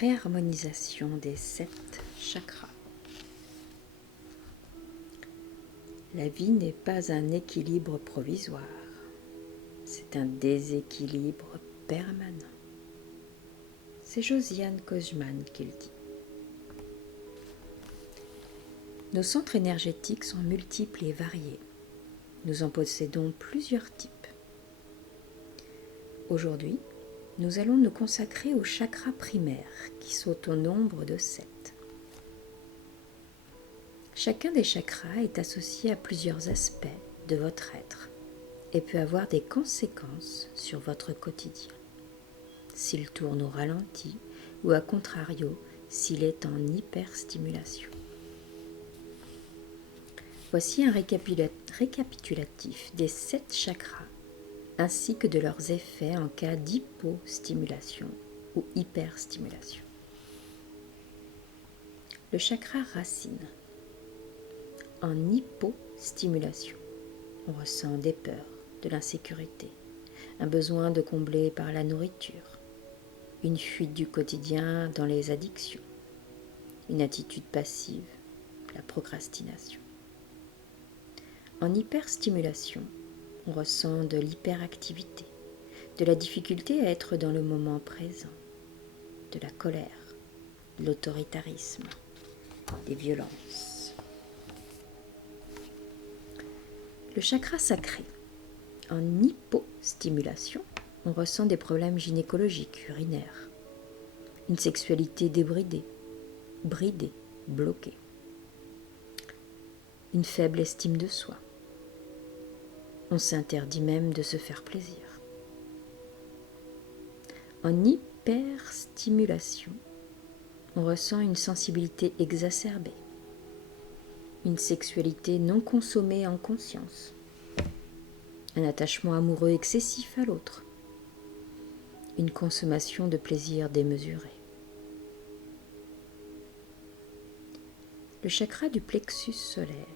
réharmonisation des 7 chakras. La vie n'est pas un équilibre provisoire, c'est un déséquilibre permanent. C'est Josiane Kojman qui le dit. Nos centres énergétiques sont multiples et variés. Nous en possédons plusieurs types. Aujourd'hui, nous allons nous consacrer aux chakras primaires qui sont au nombre de 7. Chacun des chakras est associé à plusieurs aspects de votre être et peut avoir des conséquences sur votre quotidien. S'il tourne au ralenti ou à contrario, s'il est en hyperstimulation. Voici un récapitulatif des 7 chakras ainsi que de leurs effets en cas d'hypostimulation ou hyperstimulation. Le chakra racine. En hypostimulation, on ressent des peurs, de l'insécurité, un besoin de combler par la nourriture, une fuite du quotidien dans les addictions, une attitude passive, la procrastination. En hyperstimulation, on ressent de l'hyperactivité, de la difficulté à être dans le moment présent, de la colère, de l'autoritarisme, des violences. Le chakra sacré. En hypostimulation, on ressent des problèmes gynécologiques, urinaires, une sexualité débridée, bridée, bloquée, une faible estime de soi. On s'interdit même de se faire plaisir. En hyperstimulation, on ressent une sensibilité exacerbée, une sexualité non consommée en conscience, un attachement amoureux excessif à l'autre, une consommation de plaisir démesuré. Le chakra du plexus solaire.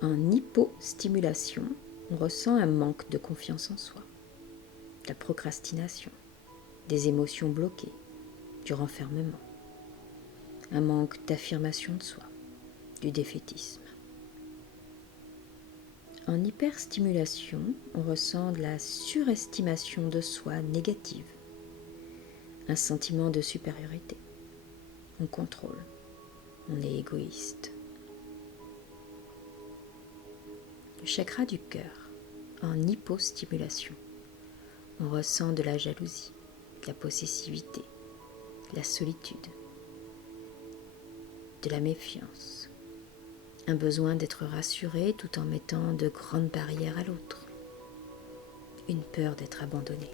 En hypostimulation, on ressent un manque de confiance en soi, de la procrastination, des émotions bloquées, du renfermement, un manque d'affirmation de soi, du défaitisme. En hyperstimulation, on ressent de la surestimation de soi négative, un sentiment de supériorité. On contrôle, on est égoïste. Le chakra du cœur, en hypostimulation, on ressent de la jalousie, de la possessivité, de la solitude, de la méfiance, un besoin d'être rassuré tout en mettant de grandes barrières à l'autre, une peur d'être abandonné.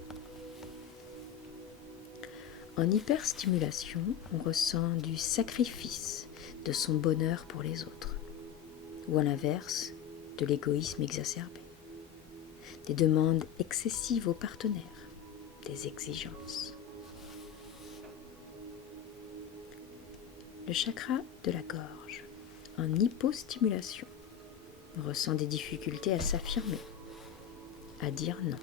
En hyperstimulation, on ressent du sacrifice de son bonheur pour les autres, ou à l'inverse, de l'égoïsme exacerbé, des demandes excessives aux partenaires, des exigences. Le chakra de la gorge, en hypostimulation, on ressent des difficultés à s'affirmer, à dire non.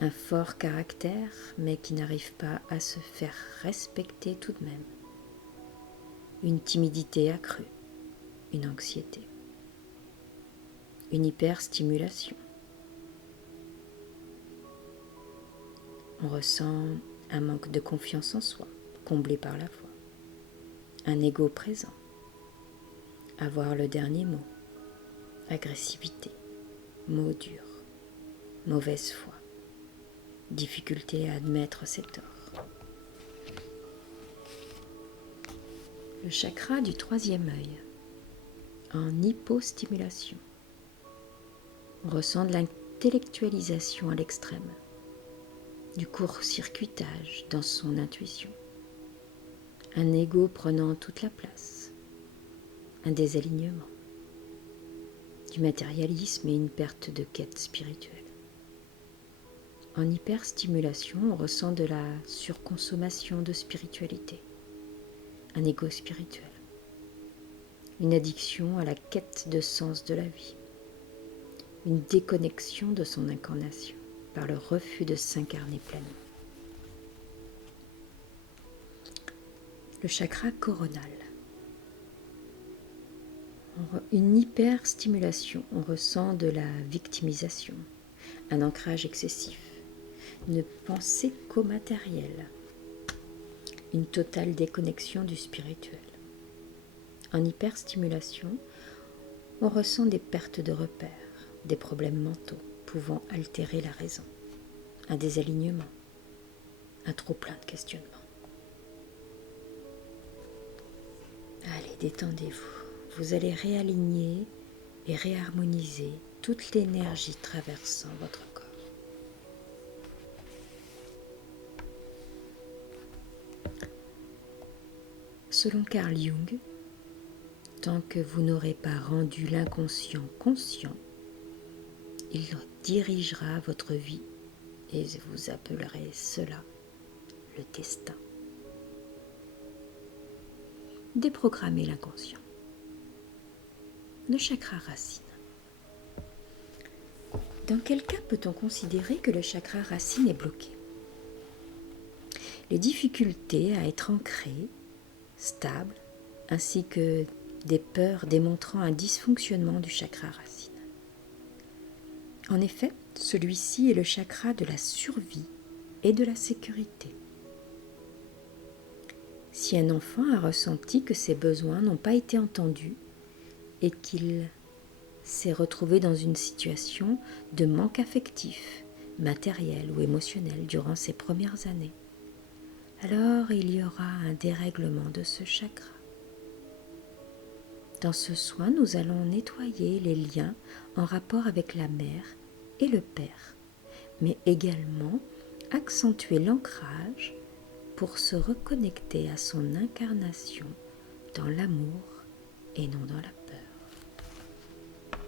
Un fort caractère, mais qui n'arrive pas à se faire respecter tout de même. Une timidité accrue, une anxiété. Une hyperstimulation. On ressent un manque de confiance en soi, comblé par la foi. Un ego présent. Avoir le dernier mot. Agressivité. Mots durs. Mauvaise foi. Difficulté à admettre ses torts. Le chakra du troisième œil. En hypostimulation. On ressent de l'intellectualisation à l'extrême, du court-circuitage dans son intuition, un ego prenant toute la place, un désalignement, du matérialisme et une perte de quête spirituelle. En hyperstimulation, on ressent de la surconsommation de spiritualité, un ego spirituel, une addiction à la quête de sens de la vie, une déconnexion de son incarnation par le refus de s'incarner pleinement. le chakra coronal. Une hyperstimulation, on ressent de la victimisation, un ancrage excessif, ne penser qu'au matériel, une totale déconnexion du spirituel. En hyperstimulation, on ressent des pertes de repères, des problèmes mentaux pouvant altérer la raison, un désalignement, un trop-plein de questionnements. Allez, détendez-vous. Vous allez réaligner et réharmoniser toute l'énergie traversant votre corps. Selon Carl Jung, tant que vous n'aurez pas rendu l'inconscient conscient, il dirigera votre vie et vous appellerez cela le destin. Déprogrammer l'inconscient. Le chakra racine. Dans quel cas peut-on considérer que le chakra racine est bloqué? Les difficultés à être ancré, stable, ainsi que des peurs démontrant un dysfonctionnement du chakra racine. En effet, celui-ci est le chakra de la survie et de la sécurité. Si un enfant a ressenti que ses besoins n'ont pas été entendus et qu'il s'est retrouvé dans une situation de manque affectif, matériel ou émotionnel durant ses premières années, alors il y aura un dérèglement de ce chakra. Dans ce soin, nous allons nettoyer les liens en rapport avec la mère et le père, mais également accentuer l'ancrage pour se reconnecter à son incarnation dans l'amour et non dans la peur.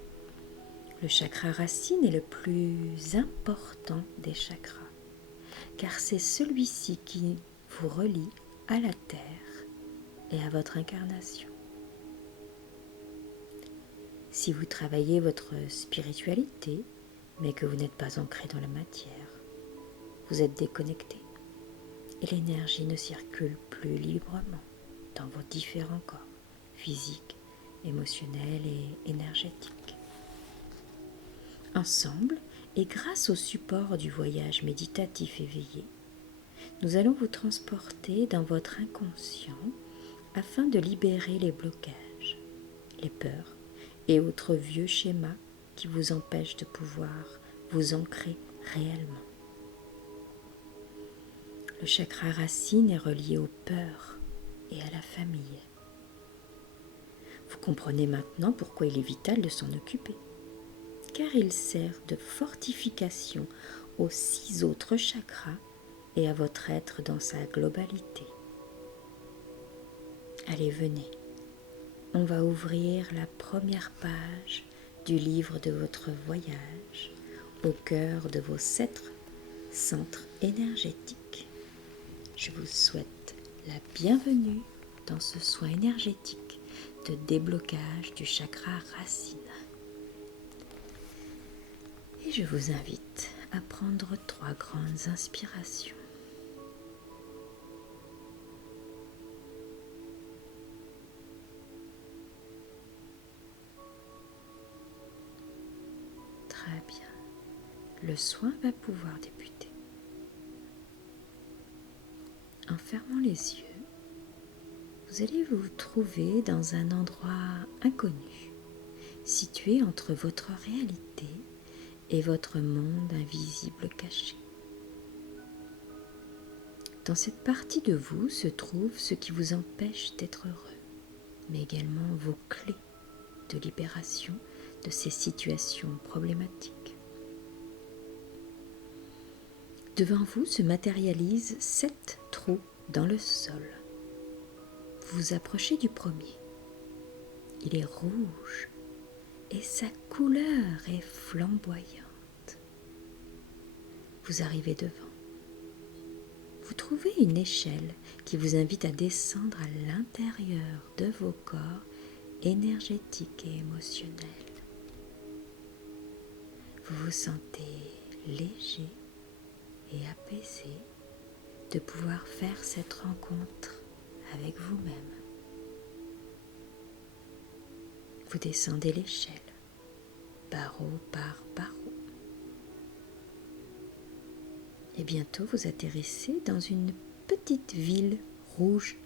Le chakra racine est le plus important des chakras, car c'est celui-ci qui vous relie à la terre et à votre incarnation. Si vous travaillez votre spiritualité, mais que vous n'êtes pas ancré dans la matière, vous êtes déconnecté et l'énergie ne circule plus librement dans vos différents corps, physiques, émotionnels et énergétiques. Ensemble, et grâce au support du voyage méditatif éveillé, nous allons vous transporter dans votre inconscient afin de libérer les blocages, les peurs et autres vieux schémas qui vous empêchent de pouvoir vous ancrer réellement. Le chakra racine est relié aux peurs et à la famille. Vous comprenez maintenant pourquoi il est vital de s'en occuper, car il sert de fortification aux 6 autres chakras et à votre être dans sa globalité. Allez, venez, on va ouvrir la première page du livre de votre voyage au cœur de vos 7 centres énergétiques. Je vous souhaite la bienvenue dans ce soin énergétique de déblocage du chakra racine. Et je vous invite à prendre 3 grandes inspirations. Très bien. Le soin va pouvoir débuter. En fermant les yeux, vous allez vous trouver dans un endroit inconnu, situé entre votre réalité et votre monde invisible caché. Dans cette partie de vous se trouve ce qui vous empêche d'être heureux, mais également vos clés de libération de ces situations problématiques. Devant vous se matérialisent 7 trous dans le sol. Vous vous approchez du premier. Il est rouge et sa couleur est flamboyante. Vous arrivez devant. Vous trouvez une échelle qui vous invite à descendre à l'intérieur de vos corps énergétiques et émotionnels. Vous vous sentez léger et apaisé de pouvoir faire cette rencontre avec vous-même. Vous descendez l'échelle, barreau par barreau. Et bientôt vous atterrissez dans une petite ville rouge.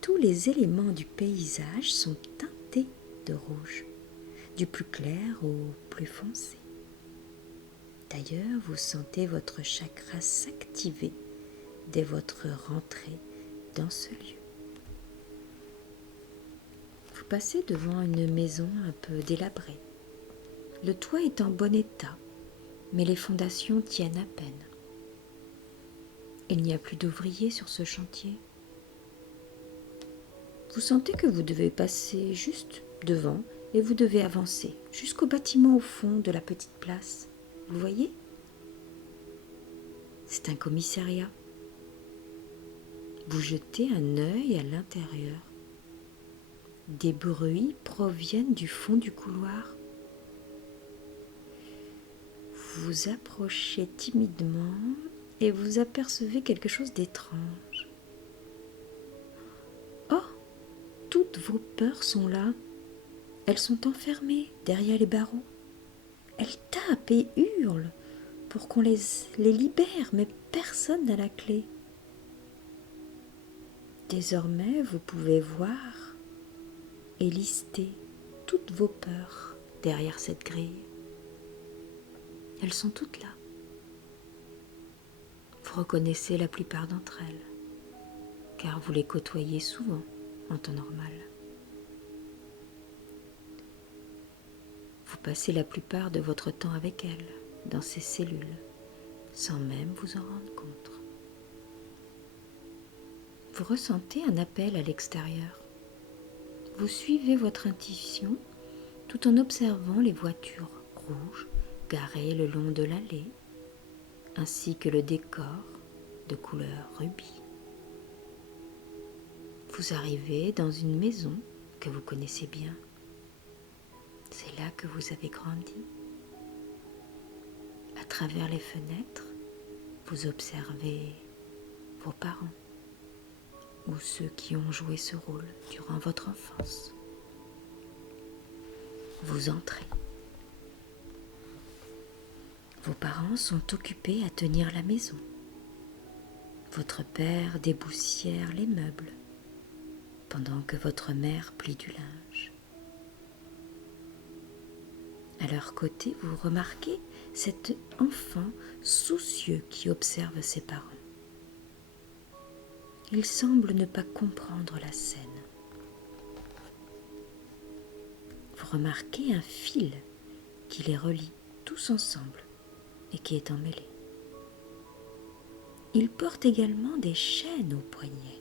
Tous les éléments du paysage sont teintés de rouge, du plus clair au plus foncé. D'ailleurs, vous sentez votre chakra s'activer dès votre rentrée dans ce lieu. Vous passez devant une maison un peu délabrée. Le toit est en bon état, mais les fondations tiennent à peine. Il n'y a plus d'ouvriers sur ce chantier. Vous sentez que vous devez passer juste devant et vous devez avancer jusqu'au bâtiment au fond de la petite place. Vous voyez ? C'est un commissariat. Vous jetez un œil à l'intérieur. Des bruits proviennent du fond du couloir. Vous approchez timidement et vous apercevez quelque chose d'étrange. Oh, toutes vos peurs sont là. Elles sont enfermées derrière les barreaux. Elles tapent et hurlent pour qu'on les libère, mais personne n'a la clé. Désormais, vous pouvez voir et lister toutes vos peurs derrière cette grille. Elles sont toutes là. Vous reconnaissez la plupart d'entre elles, car vous les côtoyez souvent en temps normal. Vous passez la plupart de votre temps avec elles, dans ces cellules, sans même vous en rendre compte. Vous ressentez un appel à l'extérieur. Vous suivez votre intuition tout en observant les voitures rouges garées le long de l'allée, ainsi que le décor de couleur rubis. Vous arrivez dans une maison que vous connaissez bien. C'est là que vous avez grandi. À travers les fenêtres, vous observez vos parents ou ceux qui ont joué ce rôle durant votre enfance. Vous entrez. Vos parents sont occupés à tenir la maison. Votre père déboussière les meubles, pendant que votre mère plie du linge. À leur côté, vous remarquez cet enfant soucieux qui observe ses parents. Il semble ne pas comprendre la scène. Vous remarquez un fil qui les relie tous ensemble et qui est emmêlé. Ils portent également des chaînes aux poignets.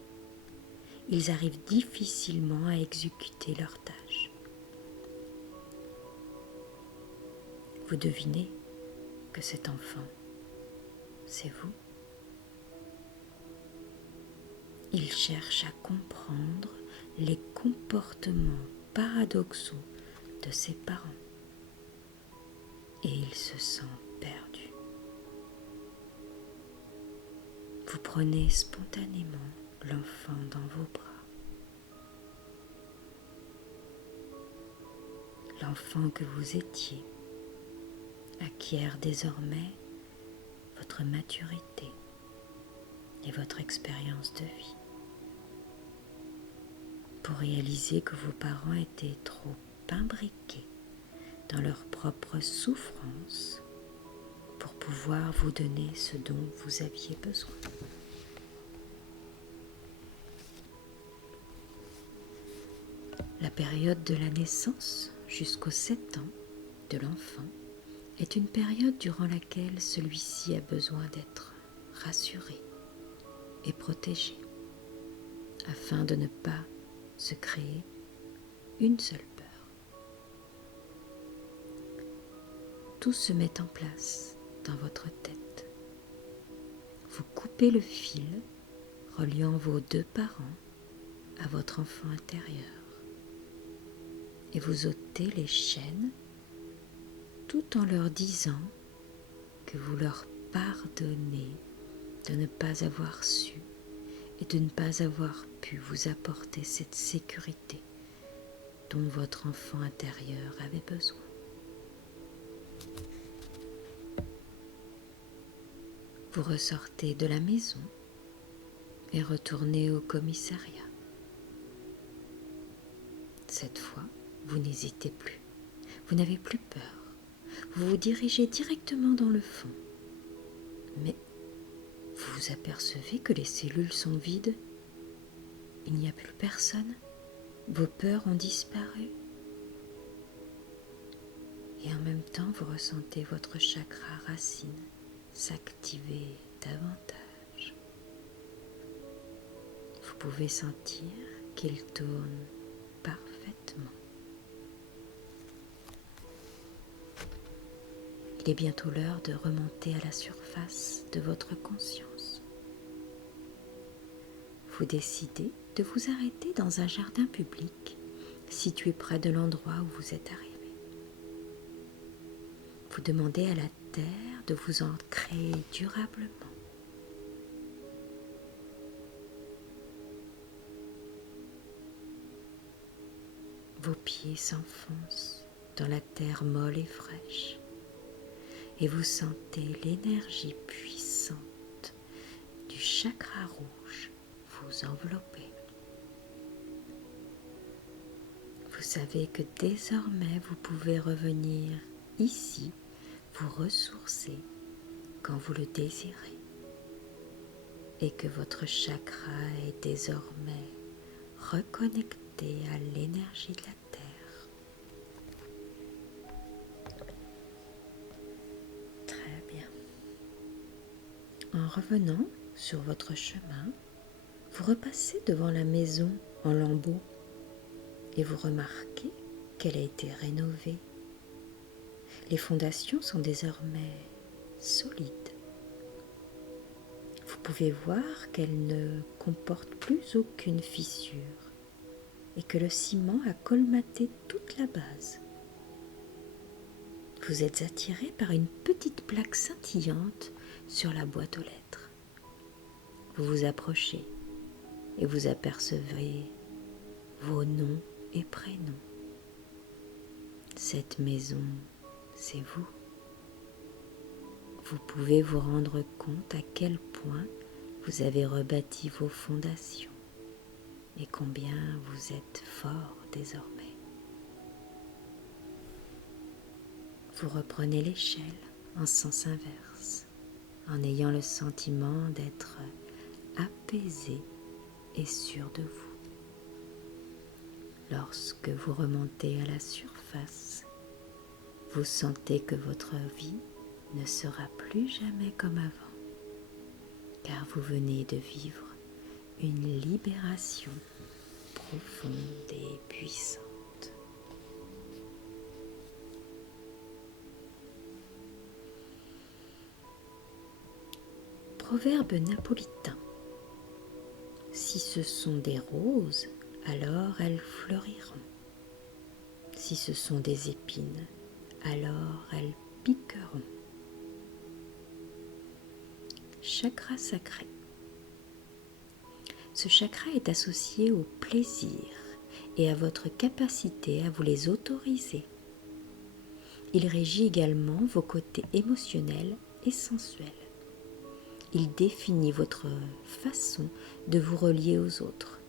Ils arrivent difficilement à exécuter leurs tâches. Vous devinez que cet enfant, c'est vous. Il cherche à comprendre les comportements paradoxaux de ses parents et il se sent perdu. Vous prenez spontanément l'enfant dans vos bras. L'enfant que vous étiez acquiert désormais votre maturité et votre expérience de vie. Pour réaliser que vos parents étaient trop imbriqués dans leurs propres souffrances pour pouvoir vous donner ce dont vous aviez besoin. La période de la naissance jusqu'aux 7 ans de l'enfant est une période durant laquelle celui-ci a besoin d'être rassuré et protégé afin de ne pas se créer une seule peur. Tout se met en place dans votre tête. Vous coupez le fil reliant vos 2 parents à votre enfant intérieur et vous ôtez les chaînes tout en leur disant que vous leur pardonnez de ne pas avoir su et de ne pas avoir pu vous apporter cette sécurité dont votre enfant intérieur avait besoin. Vous ressortez de la maison et retournez au commissariat. Cette fois, vous n'hésitez plus. Vous n'avez plus peur. Vous vous dirigez directement dans le fond. Mais vous vous apercevez que les cellules sont vides. Il n'y a plus personne. Vos peurs ont disparu. Et en même temps, vous ressentez votre chakra racine s'activer davantage. Vous pouvez sentir qu'il tourne parfaitement. Il est bientôt l'heure de remonter à la surface de votre conscience. Vous décidez de vous arrêter dans un jardin public situé près de l'endroit où vous êtes arrivé. Vous demandez à la terre de vous ancrer durablement. Vos pieds s'enfoncent dans la terre molle et fraîche et vous sentez l'énergie puissante du chakra rouge vous envelopper. Vous savez que désormais vous pouvez revenir ici, vous ressourcer quand vous le désirez et que votre chakra est désormais reconnecté à l'énergie de la Terre. Très bien. En revenant sur votre chemin, vous repassez devant la maison en lambeaux et vous remarquez qu'elle a été rénovée. Les fondations sont désormais solides. Vous pouvez voir qu'elle ne comporte plus aucune fissure et que le ciment a colmaté toute la base. Vous êtes attiré par une petite plaque scintillante sur la boîte aux lettres. Vous vous approchez et vous apercevez vos noms et prénoms. Cette maison, c'est vous. Vous pouvez vous rendre compte à quel point vous avez rebâti vos fondations et combien vous êtes fort désormais. Vous reprenez l'échelle en sens inverse, en ayant le sentiment d'être apaisé et sûr de vous. Lorsque vous remontez à la surface, vous sentez que votre vie ne sera plus jamais comme avant, car vous venez de vivre une libération profonde et puissante. Proverbe napolitain. Si ce sont des roses, alors elles fleuriront. Si ce sont des épines, alors elles piqueront. Chakra sacré. Ce chakra est associé au plaisir et à votre capacité à vous les autoriser. Il régit également vos côtés émotionnels et sensuels. Il définit votre façon de vous relier aux autres.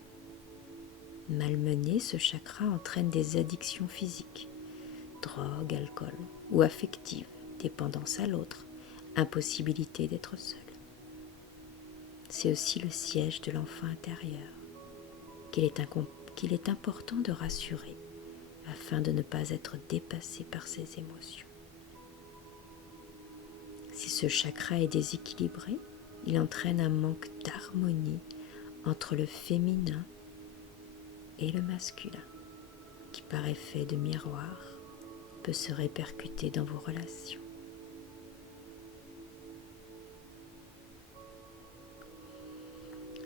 Malmené, ce chakra entraîne des addictions physiques, drogue, alcool ou affectives, dépendance à l'autre, impossibilité d'être seul. C'est aussi le siège de l'enfant intérieur, qu'il est important de rassurer afin de ne pas être dépassé par ses émotions. Si ce chakra est déséquilibré, il entraîne un manque d'harmonie entre le féminin et le masculin, qui par effet de miroir peut se répercuter dans vos relations.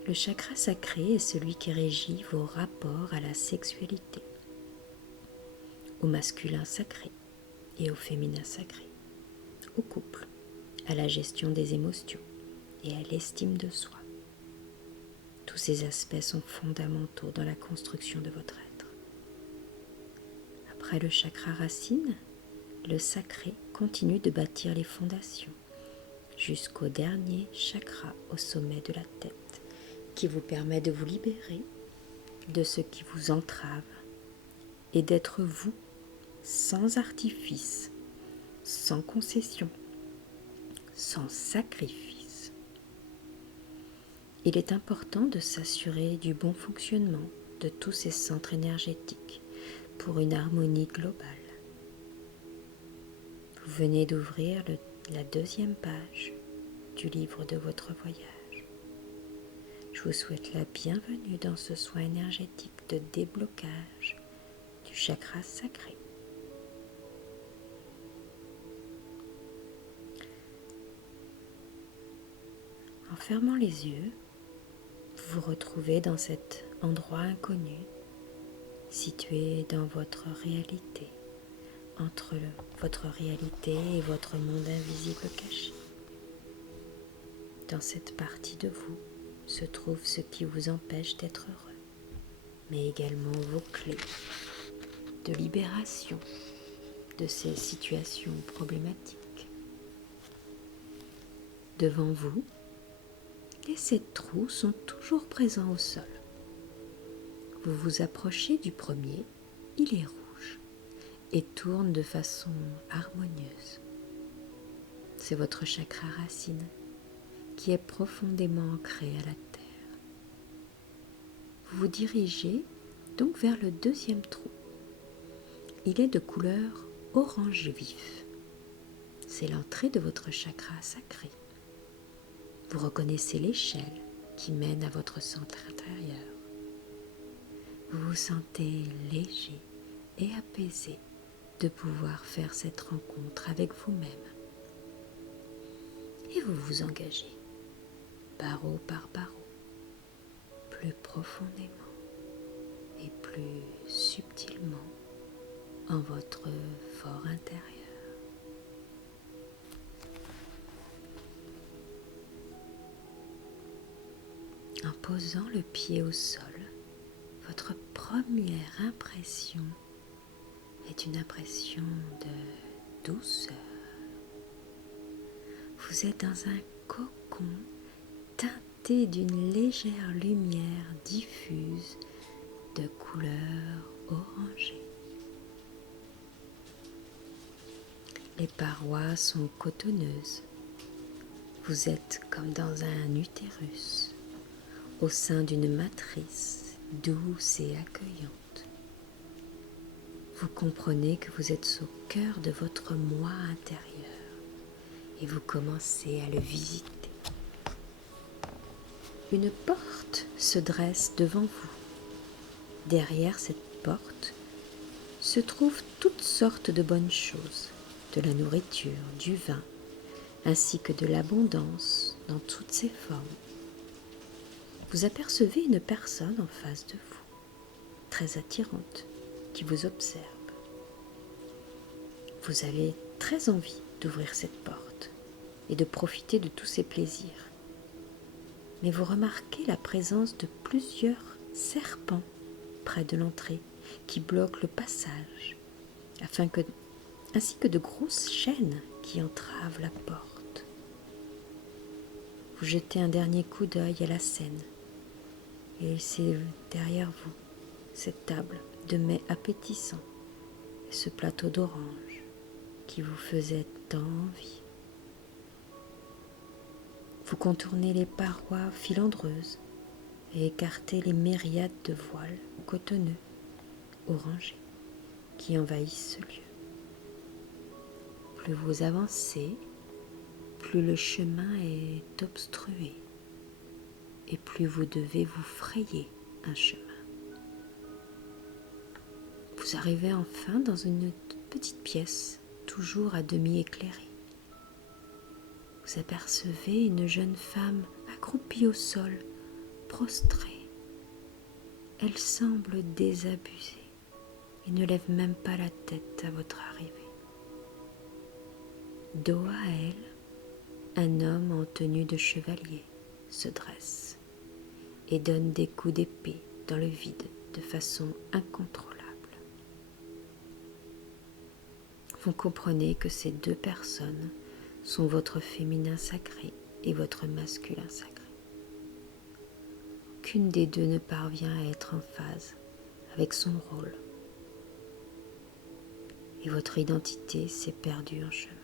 Le chakra sacré est celui qui régit vos rapports à la sexualité, au masculin sacré et au féminin sacré, au couple, à la gestion des émotions et à l'estime de soi. Tous ces aspects sont fondamentaux dans la construction de votre être. Après le chakra racine, le sacré continue de bâtir les fondations jusqu'au dernier chakra au sommet de la tête qui vous permet de vous libérer de ce qui vous entrave et d'être vous sans artifice, sans concession, sans sacrifice. Il est important de s'assurer du bon fonctionnement de tous ces centres énergétiques pour une harmonie globale. Vous venez d'ouvrir la 2e page du livre de votre voyage. Je vous souhaite la bienvenue dans ce soin énergétique de déblocage du chakra sacré. En fermant les yeux, vous vous retrouvez dans cet endroit inconnu, situé dans votre réalité, entre votre réalité et votre monde invisible caché. Dans cette partie de vous se trouve ce qui vous empêche d'être heureux, mais également vos clés de libération de ces situations problématiques. Devant vous, les 7 trous sont toujours présents au sol. Vous vous approchez du premier, il est rouge et tourne de façon harmonieuse. C'est votre chakra racine qui est profondément ancré à la terre. Vous vous dirigez donc vers le 2e trou. Il est de couleur orange vif. C'est l'entrée de votre chakra sacré. Vous reconnaissez l'échelle qui mène à votre centre intérieur. Vous vous sentez léger et apaisé de pouvoir faire cette rencontre avec vous-même. Et vous vous engagez, barreau par barreau, plus profondément et plus subtilement en votre fort intérieur. En posant le pied au sol, votre première impression est une impression de douceur. Vous êtes dans un cocon teinté d'une légère lumière diffuse de couleur orangée. Les parois sont cotonneuses. Vous êtes comme dans un utérus, au sein d'une matrice douce et accueillante. Vous comprenez que vous êtes au cœur de votre moi intérieur et vous commencez à le visiter. Une porte se dresse devant vous. Derrière cette porte se trouvent toutes sortes de bonnes choses, de la nourriture, du vin, ainsi que de l'abondance dans toutes ses formes. Vous apercevez une personne en face de vous, très attirante, qui vous observe. Vous avez très envie d'ouvrir cette porte et de profiter de tous ces plaisirs. Mais vous remarquez la présence de plusieurs serpents près de l'entrée qui bloquent le passage, ainsi que de grosses chaînes qui entravent la porte. Vous jetez un dernier coup d'œil à la scène et c'est derrière vous cette table de mets appétissants et ce plateau d'oranges qui vous faisait tant envie. Vous contournez les parois filandreuses et écartez les myriades de voiles cotonneux, orangés, qui envahissent ce lieu. Plus vous avancez, plus le chemin est obstrué et plus vous devez vous frayer un chemin. Vous arrivez enfin dans une petite pièce, toujours à demi éclairée. Vous apercevez une jeune femme accroupie au sol, prostrée. Elle semble désabusée et ne lève même pas la tête à votre arrivée. Dos à elle, un homme en tenue de chevalier se dresse et donne des coups d'épée dans le vide de façon incontrôlable. Vous comprenez que ces deux personnes sont votre féminin sacré et votre masculin sacré. Aucune des deux ne parvient à être en phase avec son rôle. Et votre identité s'est perdue en chemin.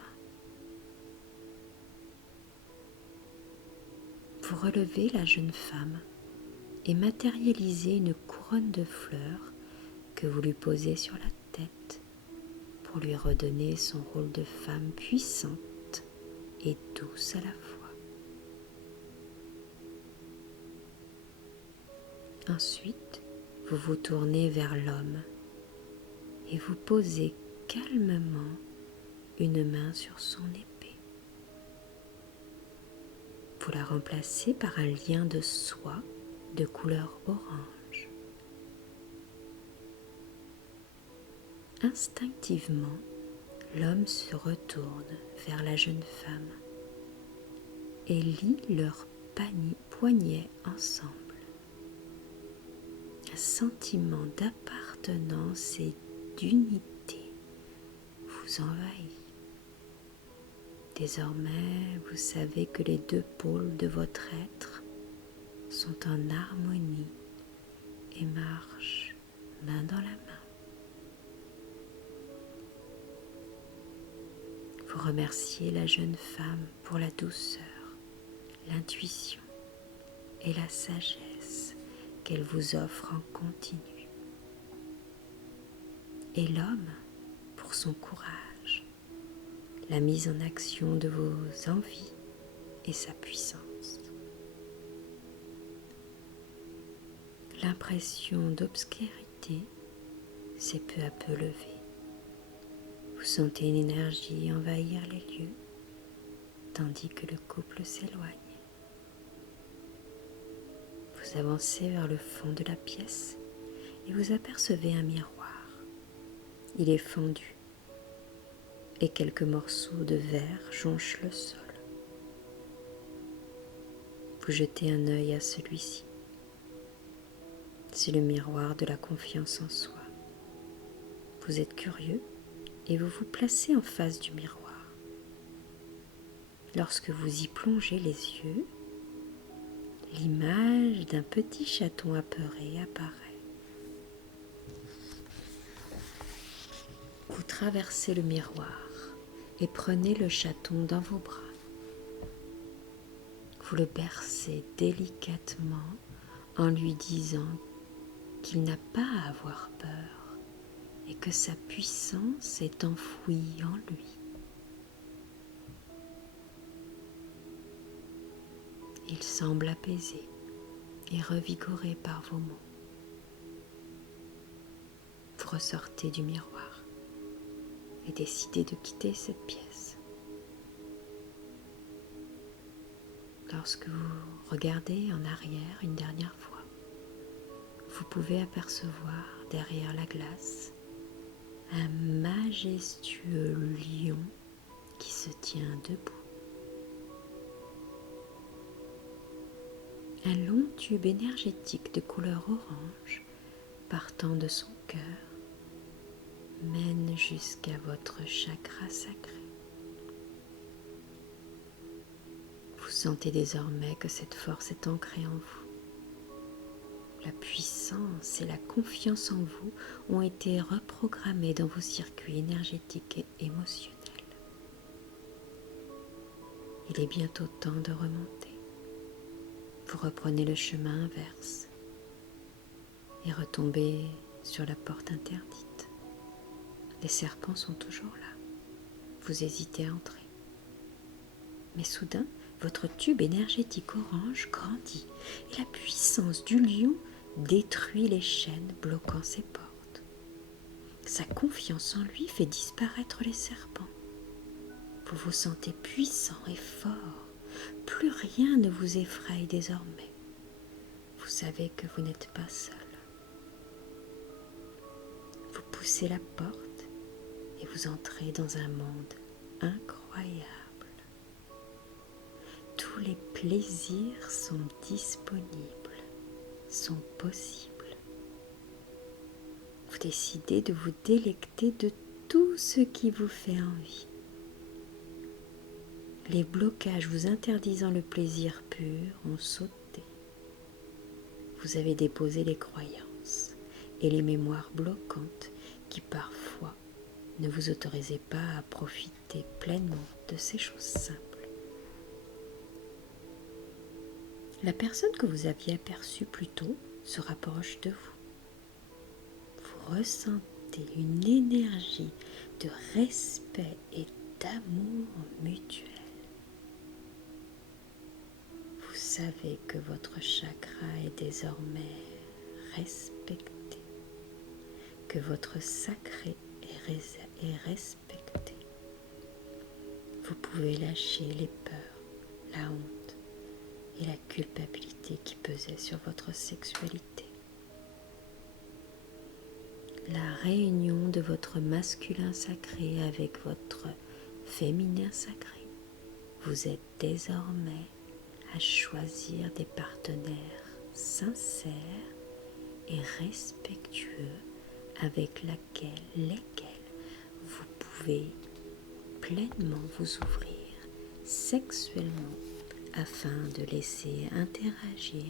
Vous relevez la jeune femme et matérialisez une couronne de fleurs que vous lui posez sur la tête pour lui redonner son rôle de femme puissante et douce à la fois. Ensuite, vous vous tournez vers l'homme et vous posez calmement une main sur son épée. Vous la remplacez par un lien de soie de couleur orange. Instinctivement, l'homme se retourne vers la jeune femme et lie leurs poignets ensemble. Un sentiment d'appartenance et d'unité vous envahit. Désormais, vous savez que les deux pôles de votre être sont en harmonie et marchent main dans la main. Vous remerciez la jeune femme pour la douceur, l'intuition et la sagesse qu'elle vous offre en continu. Et l'homme pour son courage, la mise en action de vos envies et sa puissance. L'impression d'obscurité s'est peu à peu levée. Vous sentez une énergie envahir les lieux, tandis que le couple s'éloigne. Vous avancez vers le fond de la pièce et vous apercevez un miroir. Il est fendu et quelques morceaux de verre jonchent le sol. Vous jetez un œil à celui-ci. C'est le miroir de la confiance en soi. Vous êtes curieux et vous vous placez en face du miroir. Lorsque vous y plongez les yeux, l'image d'un petit chaton apeuré apparaît. Vous traversez le miroir et prenez le chaton dans vos bras. Vous le bercez délicatement en lui disant qu'il n'a pas à avoir peur et que sa puissance est enfouie en lui. Il semble apaisé et revigoré par vos mots. Vous ressortez du miroir et décidez de quitter cette pièce. Lorsque vous regardez en arrière une dernière fois, vous pouvez apercevoir derrière la glace un majestueux lion qui se tient debout. Un long tube énergétique de couleur orange partant de son cœur mène jusqu'à votre chakra sacré. Vous sentez désormais que cette force est ancrée en vous. La puissance et la confiance en vous ont été reprogrammées dans vos circuits énergétiques et émotionnels. Il est bientôt temps de remonter. Vous reprenez le chemin inverse et retombez sur la porte interdite. Les serpents sont toujours là. Vous hésitez à entrer. Mais soudain, votre tube énergétique orange grandit et la puissance du lion détruit les chaînes bloquant ses portes. Sa confiance en lui fait disparaître les serpents. Vous vous sentez puissant et fort. Plus rien ne vous effraie désormais. Vous savez que vous n'êtes pas seul. Vous poussez la porte et vous entrez dans un monde incroyable. Tous les plaisirs sont disponibles. sont possibles. Vous décidez de vous délecter de tout ce qui vous fait envie. Les blocages vous interdisant le plaisir pur ont sauté. Vous avez déposé les croyances et les mémoires bloquantes qui parfois ne vous autorisaient pas à profiter pleinement de ces choses simples. La personne que vous aviez aperçue plus tôt se rapproche de vous. Vous ressentez une énergie de respect et d'amour mutuel. Vous savez que votre chakra est désormais respecté, que votre sacré est respecté. Vous pouvez lâcher les peurs, la honte et la culpabilité qui pesaient sur votre sexualité. La réunion de votre masculin sacré avec votre féminin sacré. Vous êtes désormais à choisir des partenaires sincères et respectueux avec lesquels vous pouvez pleinement vous ouvrir sexuellement afin de laisser interagir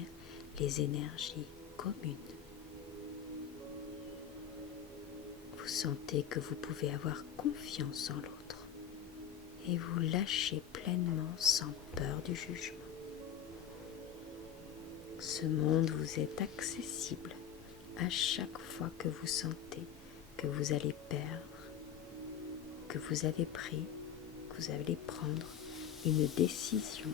les énergies communes. Vous sentez que vous pouvez avoir confiance en l'autre et vous lâchez pleinement sans peur du jugement. Ce monde vous est accessible à chaque fois que vous sentez que vous allez perdre, que vous avez pris, que vous allez prendre une décision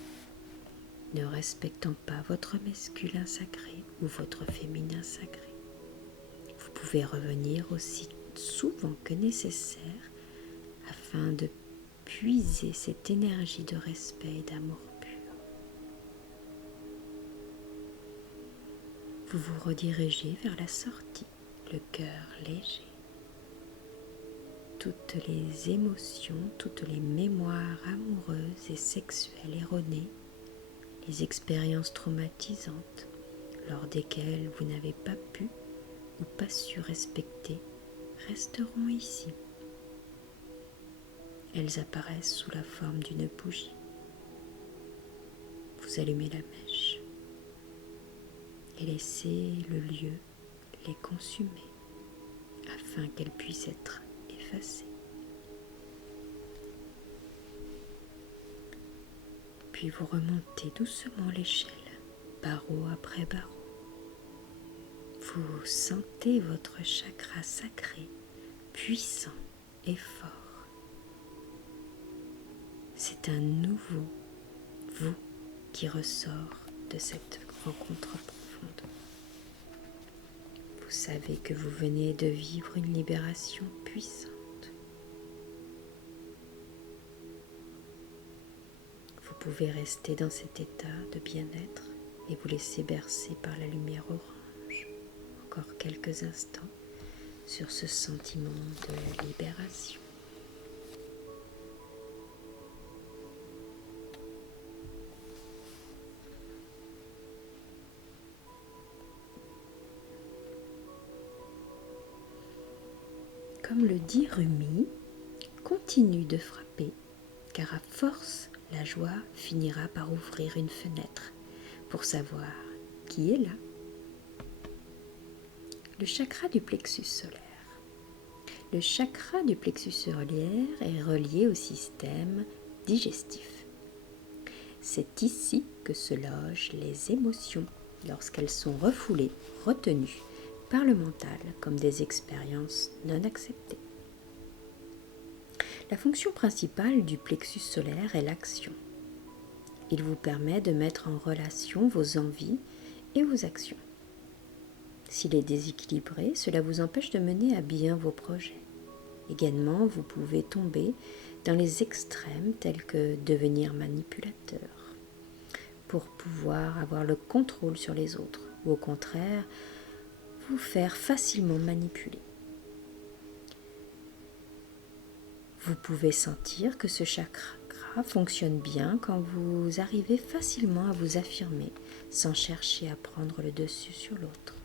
ne respectant pas votre masculin sacré ou votre féminin sacré. Vous pouvez revenir aussi souvent que nécessaire afin de puiser cette énergie de respect et d'amour pur. Vous vous redirigez vers la sortie, le cœur léger. Toutes les émotions, toutes les mémoires amoureuses et sexuelles erronées, les expériences traumatisantes lors desquelles vous n'avez pas pu ou pas su respecter resteront ici. Elles apparaissent sous la forme d'une bougie. Vous allumez la mèche et laissez le lieu les consumer afin qu'elles puissent être effacées. Puis vous remontez doucement l'échelle, barreau après barreau. Vous sentez votre chakra sacré, puissant et fort. C'est un nouveau vous qui ressort de cette rencontre profonde. Vous savez que vous venez de vivre une libération puissante. Vous pouvez rester dans cet état de bien-être et vous laisser bercer par la lumière orange encore quelques instants sur ce sentiment de libération. Comme le dit Rumi, continue de frapper, car à force, la joie finira par ouvrir une fenêtre pour savoir qui est là. Le chakra du plexus solaire. Le chakra du plexus solaire est relié au système digestif. C'est ici que se logent les émotions lorsqu'elles sont refoulées, retenues par le mental comme des expériences non acceptées. La fonction principale du plexus solaire est l'action. Il vous permet de mettre en relation vos envies et vos actions. S'il est déséquilibré, cela vous empêche de mener à bien vos projets. Également, vous pouvez tomber dans les extrêmes tels que devenir manipulateur pour pouvoir avoir le contrôle sur les autres ou au contraire, vous faire facilement manipuler. Vous pouvez sentir que ce chakra chakra fonctionne bien quand vous arrivez facilement à vous affirmer sans chercher à prendre le dessus sur l'autre.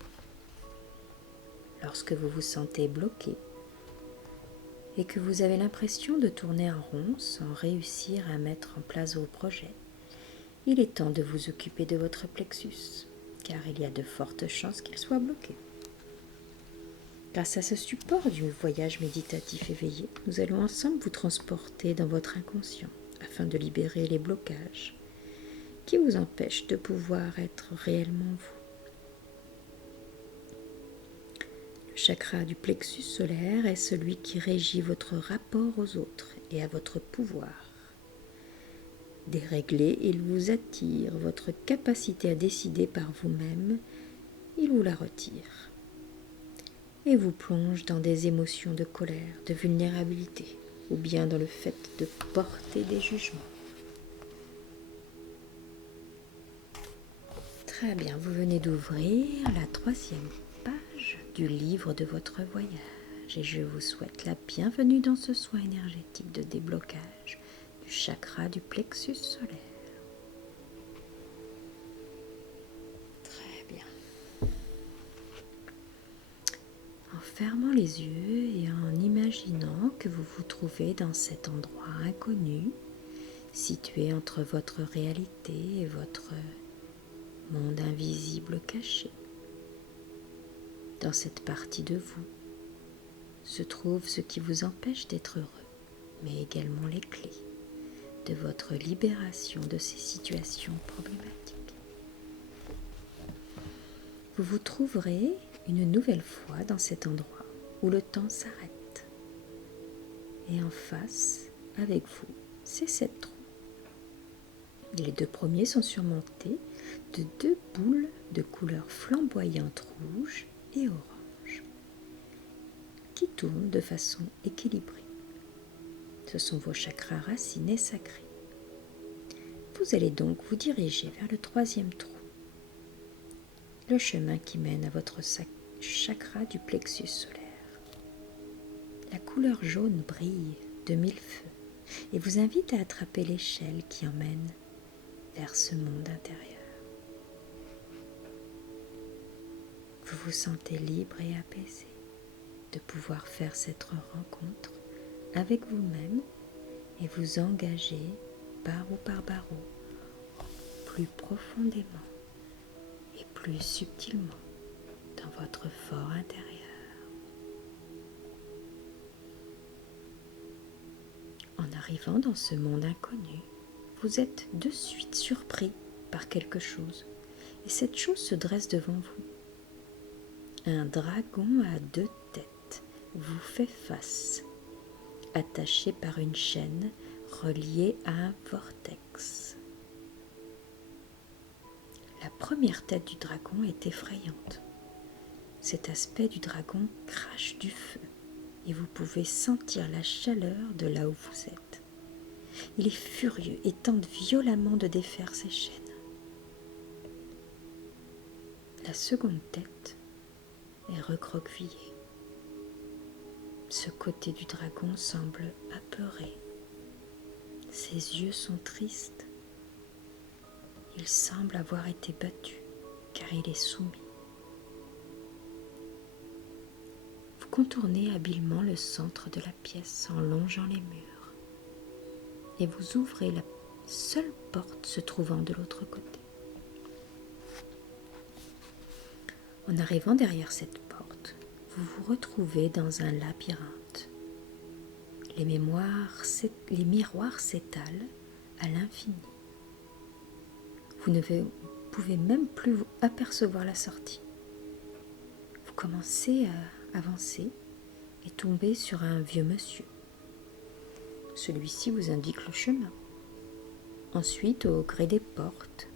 Lorsque vous vous sentez bloqué et que vous avez l'impression de tourner en rond sans réussir à mettre en place vos projets, il est temps de vous occuper de votre plexus, car il y a de fortes chances qu'il soit bloqué. Grâce à ce support du voyage méditatif éveillé, nous allons ensemble vous transporter dans votre inconscient afin de libérer les blocages qui vous empêchent de pouvoir être réellement vous. Le chakra du plexus solaire est celui qui régit votre rapport aux autres et à votre pouvoir. Déréglé, il vous attire votre capacité à décider par vous-même, il vous la retire et vous plonge dans des émotions de colère, de vulnérabilité ou bien dans le fait de porter des jugements. Très bien, vous venez d'ouvrir la 3e page du livre de votre voyage et je vous souhaite la bienvenue dans ce soin énergétique de déblocage du chakra du plexus solaire. Très bien. En fermant les yeux et en imaginant que vous vous trouvez dans cet endroit inconnu, situé entre votre réalité et votre monde invisible caché. Dans cette partie de vous se trouve ce qui vous empêche d'être heureux, mais également les clés de votre libération de ces situations problématiques. Vous vous trouverez une nouvelle fois dans cet endroit où le temps s'arrête. Et en face, avec vous, c'est 7 trous. Les 2 premiers sont surmontés de 2 boules de couleur flamboyante rouge et orange qui tournent de façon équilibrée. Ce sont vos chakras racines et sacrés. Vous allez donc vous diriger vers le 3e trou, le chemin qui mène à votre chakra du plexus solaire. La couleur jaune brille de 1000 feux et vous invite à attraper l'échelle qui emmène vers ce monde intérieur. Vous vous sentez libre et apaisé de pouvoir faire cette rencontre avec vous-même et vous engager barreau par barreau plus profondément et plus subtilement dans votre fort intérieur. En arrivant dans ce monde inconnu, vous êtes de suite surpris par quelque chose et cette chose se dresse devant vous. Un dragon à 2 têtes vous fait face, attaché par une chaîne reliée à un vortex. La première tête du dragon est effrayante. Cet aspect du dragon crache du feu et vous pouvez sentir la chaleur de là où vous êtes. Il est furieux et tente violemment de défaire ses chaînes. La seconde tête est recroquevillée. Ce côté du dragon semble apeuré. Ses yeux sont tristes. Il semble avoir été battu car il est soumis. Vous contournez habilement le centre de la pièce en longeant les murs et vous ouvrez la seule porte se trouvant de l'autre côté. En arrivant derrière cette porte, vous vous retrouvez dans un labyrinthe. Les miroirs s'étalent à l'infini. Vous ne pouvez même plus vous apercevoir la sortie. Vous commencez à avancer et tomber sur un vieux monsieur. Celui-ci vous indique le chemin. Ensuite, au gré des portes,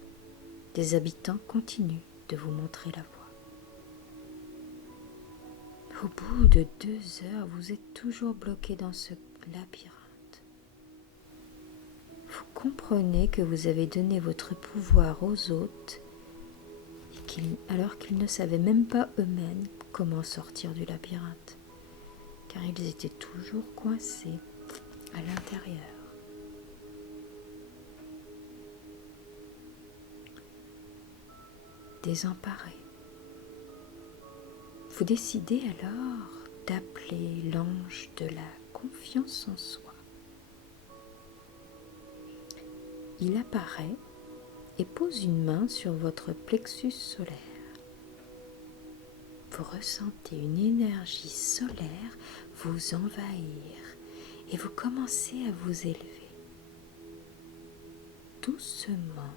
des habitants continuent de vous montrer la voie. Au bout de 2 heures, vous êtes toujours bloqué dans ce labyrinthe. Vous comprenez que vous avez donné votre pouvoir aux hôtes alors qu'ils ne savaient même pas eux-mêmes comment sortir du labyrinthe, car ils étaient toujours coincés à l'intérieur. désemparé. Vous décidez alors d'appeler l'ange de la confiance en soi. Il apparaît et pose une main sur votre plexus solaire. Vous ressentez une énergie solaire vous envahir et vous commencez à vous élever. Doucement,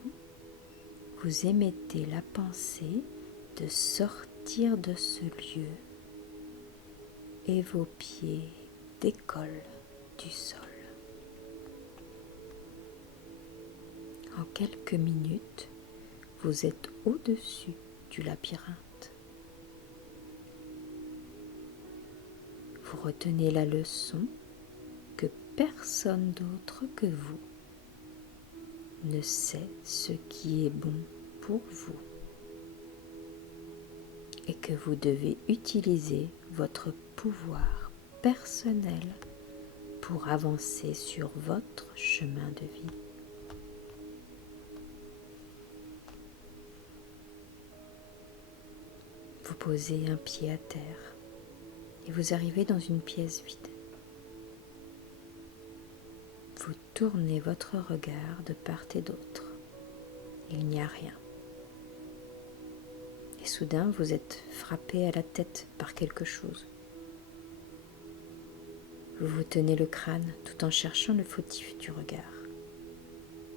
vous émettez la pensée de sortir de ce lieu et vos pieds décollent du sol. En quelques minutes, vous êtes au-dessus du labyrinthe. Vous retenez la leçon que personne d'autre que vous ne sait ce qui est bon pour vous et que vous devez utiliser votre pouvoir personnel pour avancer sur votre chemin de vie. Vous posez un pied à terre et vous arrivez dans une pièce vide. Vous tournez votre regard de part et d'autre. Il n'y a rien. Et soudain, vous êtes frappé à la tête par quelque chose. Vous vous tenez le crâne tout en cherchant le fautif du regard.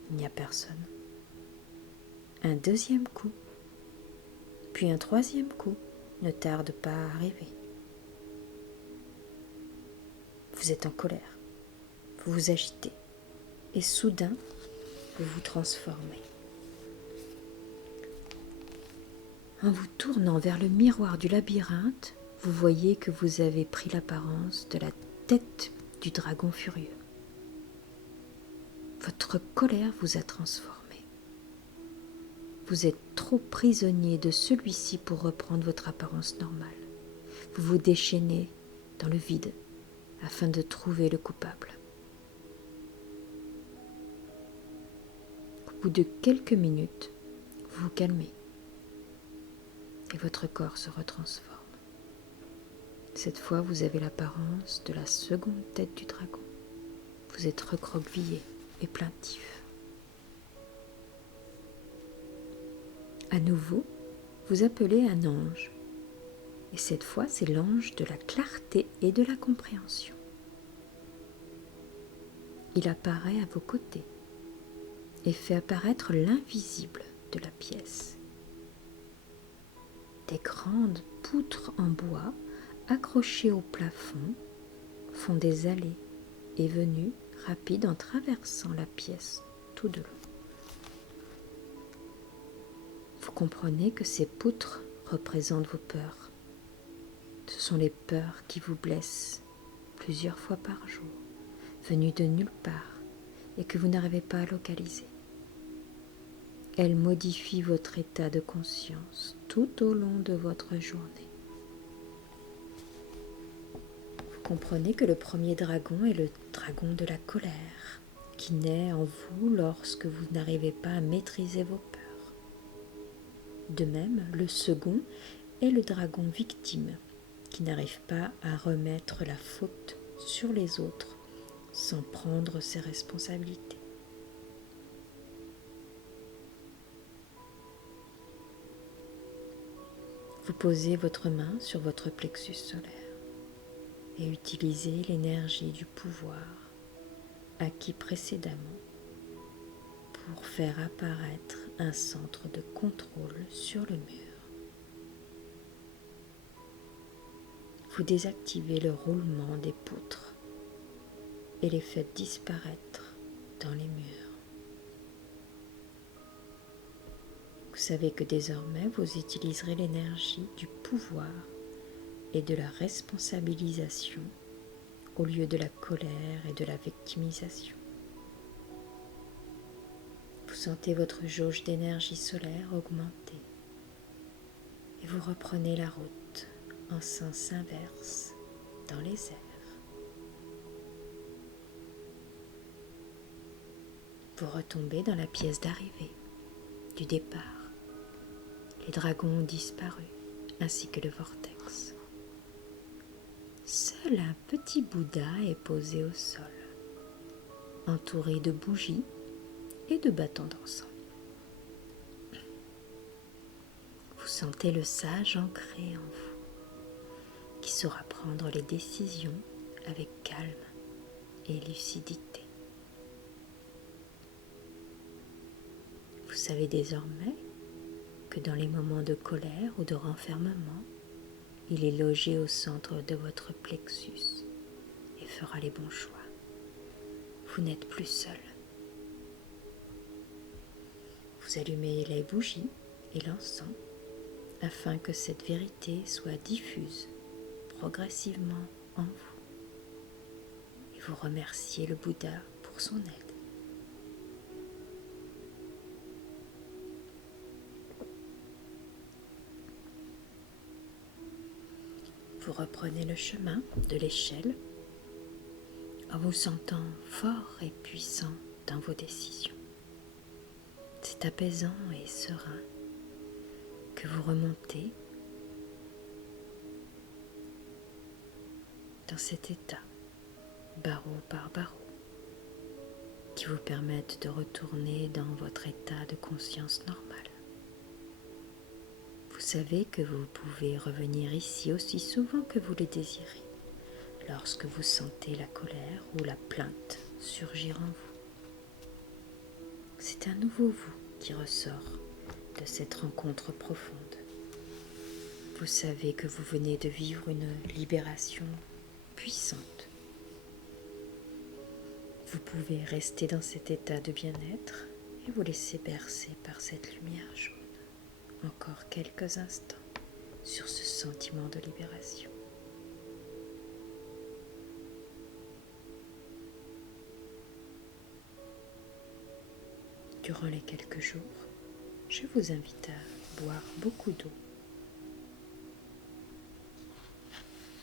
Il n'y a personne. Un deuxième coup, puis un troisième coup ne tarde pas à arriver. Vous êtes en colère, vous vous agitez et soudain, vous vous transformez. En vous tournant vers le miroir du labyrinthe, vous voyez que vous avez pris l'apparence de la tête du dragon furieux. Votre colère vous a transformé. Vous êtes trop prisonnier de celui-ci pour reprendre votre apparence normale. Vous vous déchaînez dans le vide afin de trouver le coupable. Au bout de quelques minutes, vous vous calmez et votre corps se retransforme. Cette fois, vous avez l'apparence de la seconde tête du dragon. Vous êtes recroquevillé et plaintif. À nouveau, vous appelez un ange. Et cette fois, c'est l'ange de la clarté et de la compréhension. Il apparaît à vos côtés et fait apparaître l'invisible de la pièce. Des grandes poutres en bois accrochées au plafond font des allées et venues rapides en traversant la pièce tout de long. Vous comprenez que ces poutres représentent vos peurs. Ce sont les peurs qui vous blessent plusieurs fois par jour, venues de nulle part et que vous n'arrivez pas à localiser. Elles modifient votre état de conscience tout au long de votre journée. Vous comprenez que le premier dragon est le dragon de la colère, qui naît en vous lorsque vous n'arrivez pas à maîtriser vos peurs. De même, le second est le dragon victime, qui n'arrive pas à remettre la faute sur les autres sans prendre ses responsabilités. Vous posez votre main sur votre plexus solaire et utilisez l'énergie du pouvoir acquis précédemment pour faire apparaître un centre de contrôle sur le mur. Vous désactivez le roulement des poutres et les faites disparaître dans les murs. Vous savez que désormais vous utiliserez l'énergie du pouvoir et de la responsabilisation au lieu de la colère et de la victimisation. Vous sentez votre jauge d'énergie solaire augmenter et vous reprenez la route en sens inverse dans les airs. Vous retombez dans la pièce d'arrivée, du départ. Les dragons ont disparu, ainsi que le vortex. Seul un petit Bouddha est posé au sol, entouré de bougies et de bâtons d'encens. Vous sentez le sage ancré en vous, qui saura prendre les décisions avec calme et lucidité. Vous savez désormais que dans les moments de colère ou de renfermement, il est logé au centre de votre plexus et fera les bons choix. Vous n'êtes plus seul. Vous allumez les bougies et l'encens afin que cette vérité soit diffuse progressivement en vous. Et vous remerciez le Bouddha pour son aide. Vous reprenez le chemin de l'échelle en vous sentant fort et puissant dans vos décisions. C'est apaisant et serein que vous remontez dans cet état, barreau par barreau, qui vous permettent de retourner dans votre état de conscience normale. Vous savez que vous pouvez revenir ici aussi souvent que vous le désirez, lorsque vous sentez la colère ou la plainte surgir en vous. C'est un nouveau vous qui ressort de cette rencontre profonde. Vous savez que vous venez de vivre une libération puissante. Vous pouvez rester dans cet état de bien-être et vous laisser bercer par cette lumière jaune. Encore quelques instants sur ce sentiment de libération. Durant les quelques jours, je vous invite à boire beaucoup d'eau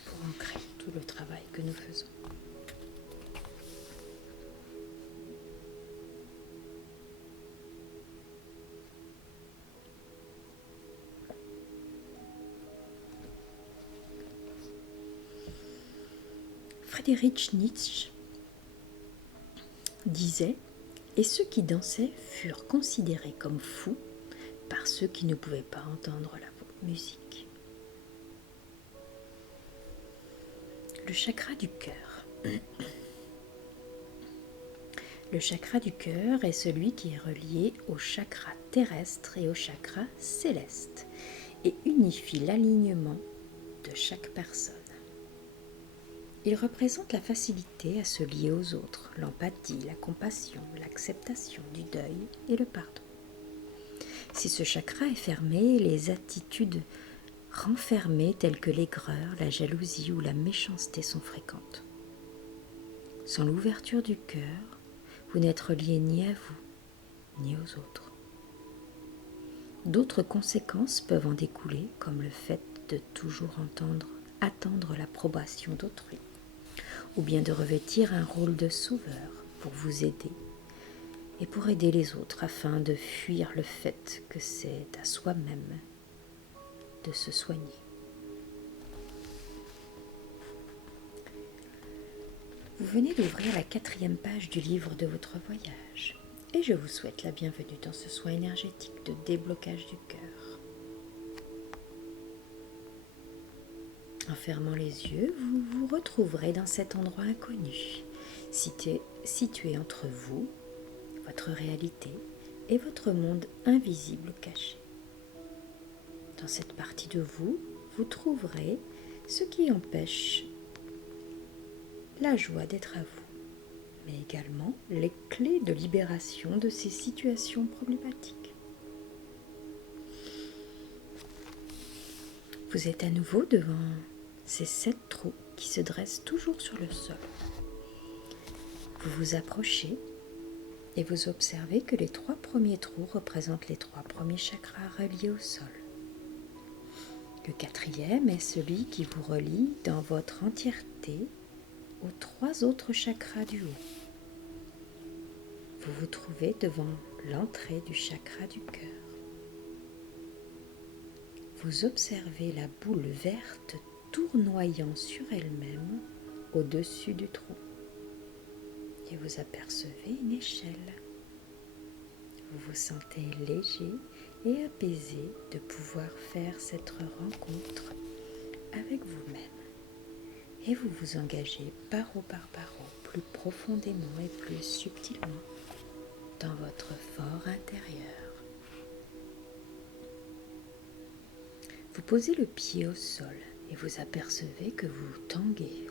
pour ancrer tout le travail que nous faisons. Friedrich Nietzsche disait « Et ceux qui dansaient furent considérés comme fous par ceux qui ne pouvaient pas entendre la musique. » Le chakra du cœur. Le chakra du cœur est celui qui est relié au chakra terrestre et au chakra céleste et unifie l'alignement de chaque personne. Il représente la facilité à se lier aux autres, l'empathie, la compassion, l'acceptation du deuil et le pardon. Si ce chakra est fermé, les attitudes renfermées telles que l'aigreur, la jalousie ou la méchanceté sont fréquentes. Sans l'ouverture du cœur, vous n'êtes relié ni à vous, ni aux autres. D'autres conséquences peuvent en découler, comme le fait de toujours attendre l'approbation d'autrui, ou bien de revêtir un rôle de sauveur pour vous aider et pour aider les autres afin de fuir le fait que c'est à soi-même de se soigner. Vous venez d'ouvrir la 4e page du livre de votre voyage et je vous souhaite la bienvenue dans ce soin énergétique de déblocage du cœur. En fermant les yeux, vous vous retrouverez dans cet endroit inconnu, situé entre vous, votre réalité et votre monde invisible caché. Dans cette partie de vous, vous trouverez ce qui empêche la joie d'être à vous, mais également les clés de libération de ces situations problématiques. Vous êtes à nouveau devant ces 7 trous qui se dressent toujours sur le sol. Vous vous approchez et vous observez que les 3 premiers trous représentent les 3 premiers chakras reliés au sol. Le 4e est celui qui vous relie dans votre entièreté aux 3 autres chakras du haut. Vous vous trouvez devant l'entrée du chakra du cœur. Vous observez la boule verte tournoyant sur elle-même au-dessus du trou. Et vous apercevez une échelle. Vous vous sentez léger et apaisé de pouvoir faire cette rencontre avec vous-même. Et vous vous engagez barreau par barreau, plus profondément et plus subtilement dans votre fort intérieur. Vous posez le pied au sol et vous apercevez que vous tanguez.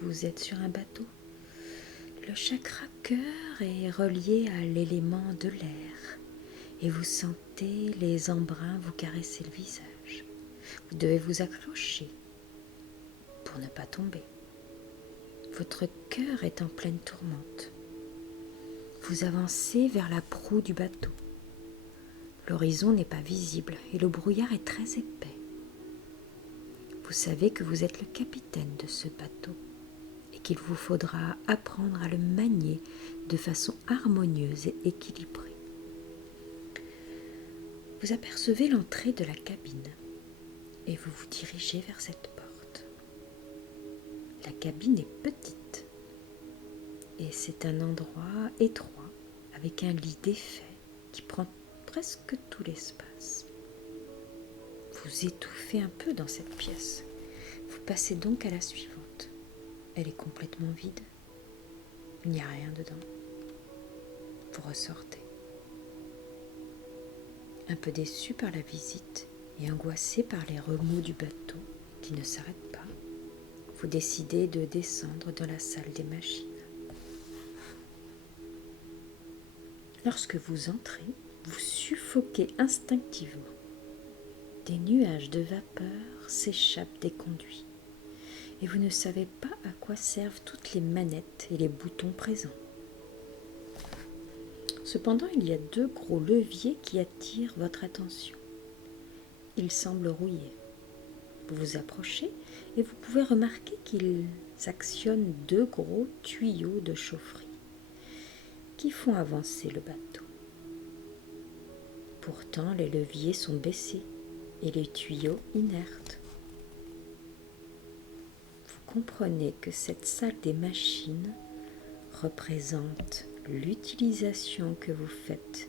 Vous êtes sur un bateau. Le chakra cœur est relié à l'élément de l'air et vous sentez les embruns vous caresser le visage. Vous devez vous accrocher pour ne pas tomber. Votre cœur est en pleine tourmente. Vous avancez vers la proue du bateau. L'horizon n'est pas visible et le brouillard est très épais. Vous savez que vous êtes le capitaine de ce bateau et qu'il vous faudra apprendre à le manier de façon harmonieuse et équilibrée. Vous apercevez l'entrée de la cabine et vous vous dirigez vers cette porte. La cabine est petite et c'est un endroit étroit avec un lit défait qui prend presque tout l'espace. Vous étouffez un peu dans cette pièce. Vous passez donc à la suivante. Elle est complètement vide. Il n'y a rien dedans. Vous ressortez. Un peu déçu par la visite et angoissé par les remous du bateau qui ne s'arrête pas, vous décidez de descendre dans la salle des machines. Lorsque vous entrez, vous suffoquez instinctivement. Des nuages de vapeur s'échappent des conduits et vous ne savez pas à quoi servent toutes les manettes et les boutons présents. Cependant, il y a 2 gros leviers qui attirent votre attention. Ils semblent rouillés. Vous vous approchez et vous pouvez remarquer qu'ils actionnent 2 gros tuyaux de chaufferie qui font avancer le bateau. Pourtant, les leviers sont baissés et les tuyaux inertes. Vous comprenez que cette salle des machines représente l'utilisation que vous faites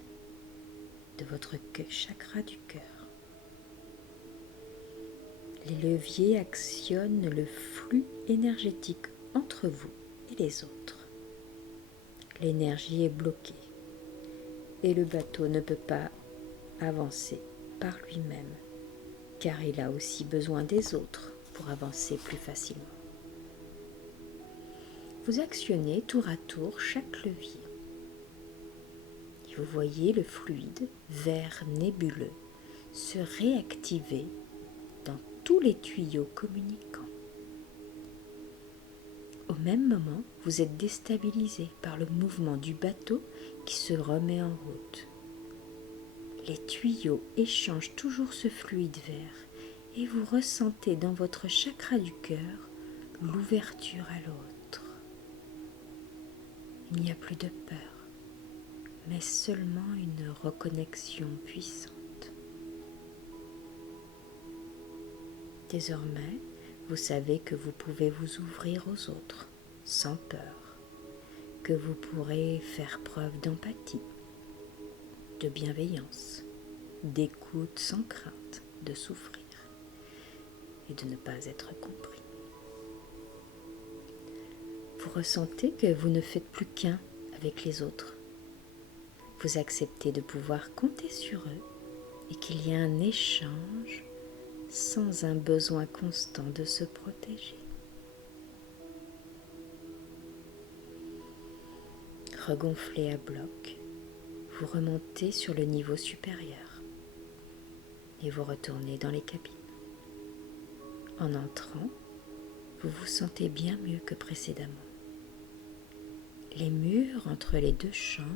de votre chakra du cœur. Les leviers actionnent le flux énergétique entre vous et les autres. L'énergie est bloquée et le bateau ne peut pas avancer par lui-même car il a aussi besoin des autres pour avancer plus facilement. Vous actionnez tour à tour chaque levier et vous voyez le fluide vert nébuleux se réactiver dans tous les tuyaux communicants. Au même moment, vous êtes déstabilisé par le mouvement du bateau qui se remet en route. Les tuyaux échangent toujours ce fluide vert et vous ressentez dans votre chakra du cœur l'ouverture à l'autre. Il n'y a plus de peur, mais seulement une reconnexion puissante. Désormais, vous savez que vous pouvez vous ouvrir aux autres sans peur, que vous pourrez faire preuve d'empathie, de bienveillance, d'écoute sans crainte de souffrir et de ne pas être compris. Vous ressentez que vous ne faites plus qu'un avec les autres. Vous acceptez de pouvoir compter sur eux et qu'il y a un échange sans un besoin constant de se protéger. Regonflé à bloc, vous remontez sur le niveau supérieur et vous retournez dans les cabines. En entrant, vous vous sentez bien mieux que précédemment. Les murs entre les 2 chambres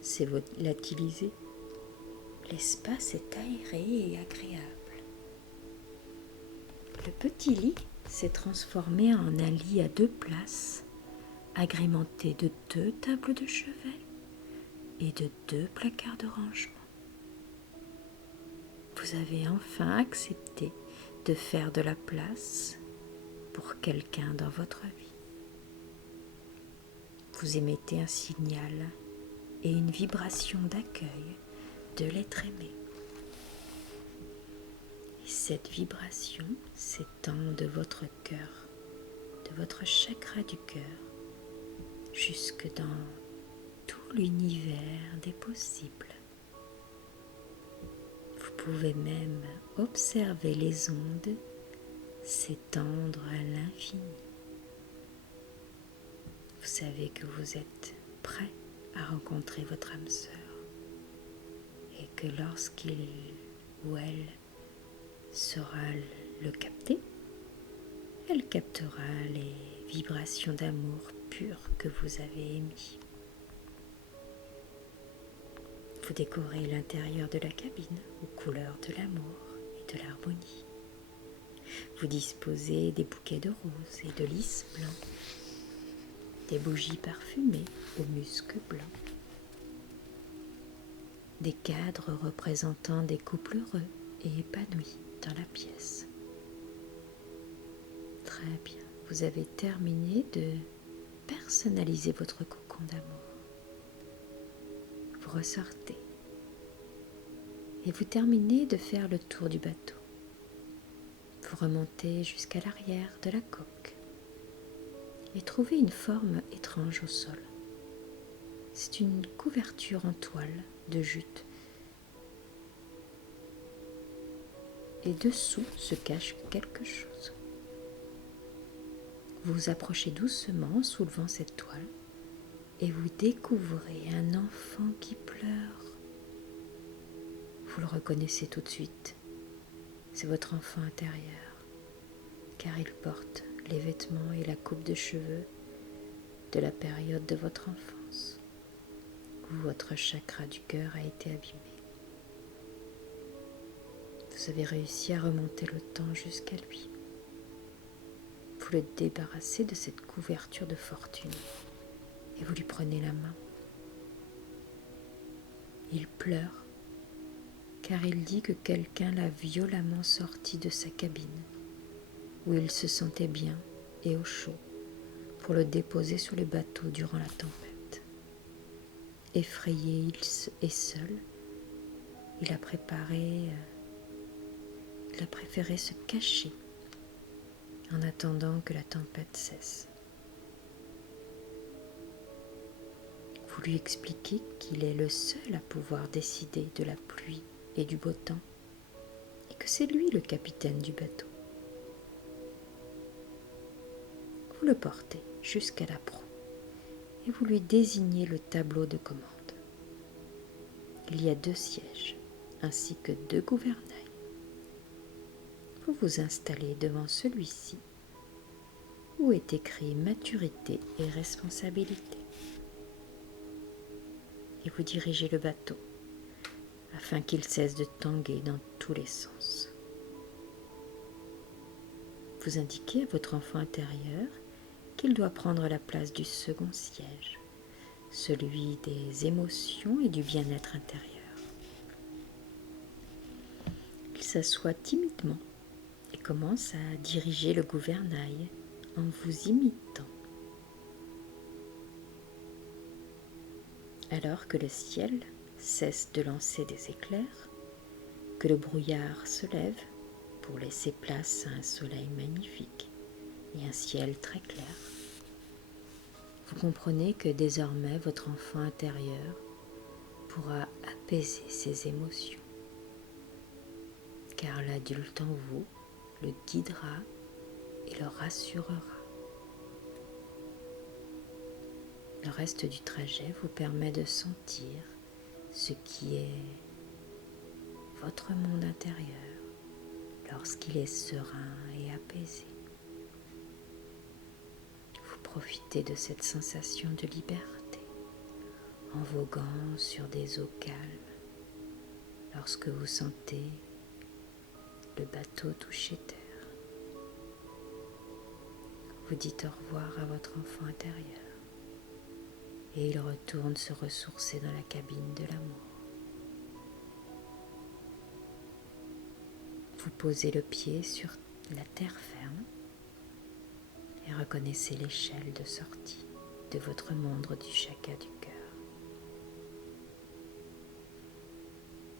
s'est volatilisé. L'espace est aéré et agréable. Le petit lit s'est transformé en un lit à 2 places, agrémenté de 2 tables de chevet et de 2 placards de rangement. Vous avez enfin accepté de faire de la place pour quelqu'un dans votre vie. Vous émettez un signal et une vibration d'accueil de l'être aimé. Et cette vibration s'étend de votre cœur, de votre chakra du cœur, jusque dans tout l'univers des possibles. Vous pouvez même observer les ondes s'étendre à l'infini. Vous savez que vous êtes prêt à rencontrer votre âme sœur et que lorsqu'il ou elle saura le capter, elle captera les vibrations d'amour pur que vous avez émis. Vous décorez l'intérieur de la cabine aux couleurs de l'amour et de l'harmonie. Vous disposez des bouquets de roses et de lys blancs, des bougies parfumées au musc blanc, des cadres représentant des couples heureux et épanouis dans la pièce. Très bien, vous avez terminé de personnaliser votre cocon d'amour. Vous ressortez et vous terminez de faire le tour du bateau. Vous remontez jusqu'à l'arrière de la coque et trouvez une forme étrange au sol. C'est une couverture en toile de jute. Et dessous se cache quelque chose. Vous vous approchez doucement en soulevant cette toile et vous découvrez un enfant qui pleure. Vous le reconnaissez tout de suite. C'est votre enfant intérieur, car il porte les vêtements et la coupe de cheveux de la période de votre enfance, où votre chakra du cœur a été abîmé. Vous avez réussi à remonter le temps jusqu'à lui. Vous le débarrassez de cette couverture de fortune et vous lui prenez la main. Il pleure car il dit que quelqu'un l'a violemment sorti de sa cabine où il se sentait bien et au chaud pour le déposer sur le bateau durant la tempête. Effrayé et seul, il a préféré se cacher en attendant que la tempête cesse. Vous lui expliquez qu'il est le seul à pouvoir décider de la pluie et du beau temps et que c'est lui le capitaine du bateau. Vous le portez jusqu'à la proue et vous lui désignez le tableau de commande. Il y a 2 sièges ainsi que 2 gouvernails. Vous vous installez devant celui-ci où est écrit maturité et responsabilité. Et vous dirigez le bateau afin qu'il cesse de tanguer dans tous les sens. Vous indiquez à votre enfant intérieur qu'il doit prendre la place du second siège, celui des émotions et du bien-être intérieur. Il s'assoit timidement et commence à diriger le gouvernail en vous imitant. Alors que le ciel cesse de lancer des éclairs, que le brouillard se lève pour laisser place à un soleil magnifique et un ciel très clair, vous comprenez que désormais votre enfant intérieur pourra apaiser ses émotions, car l'adulte en vous le guidera et le rassurera. Le reste du trajet vous permet de sentir ce qui est votre monde intérieur lorsqu'il est serein et apaisé. Vous profitez de cette sensation de liberté en voguant sur des eaux calmes lorsque vous sentez le bateau toucher terre. Vous dites au revoir à votre enfant intérieur et il retourne se ressourcer dans la cabine de l'amour. Vous posez le pied sur la terre ferme et reconnaissez l'échelle de sortie de votre membre du chakra du cœur.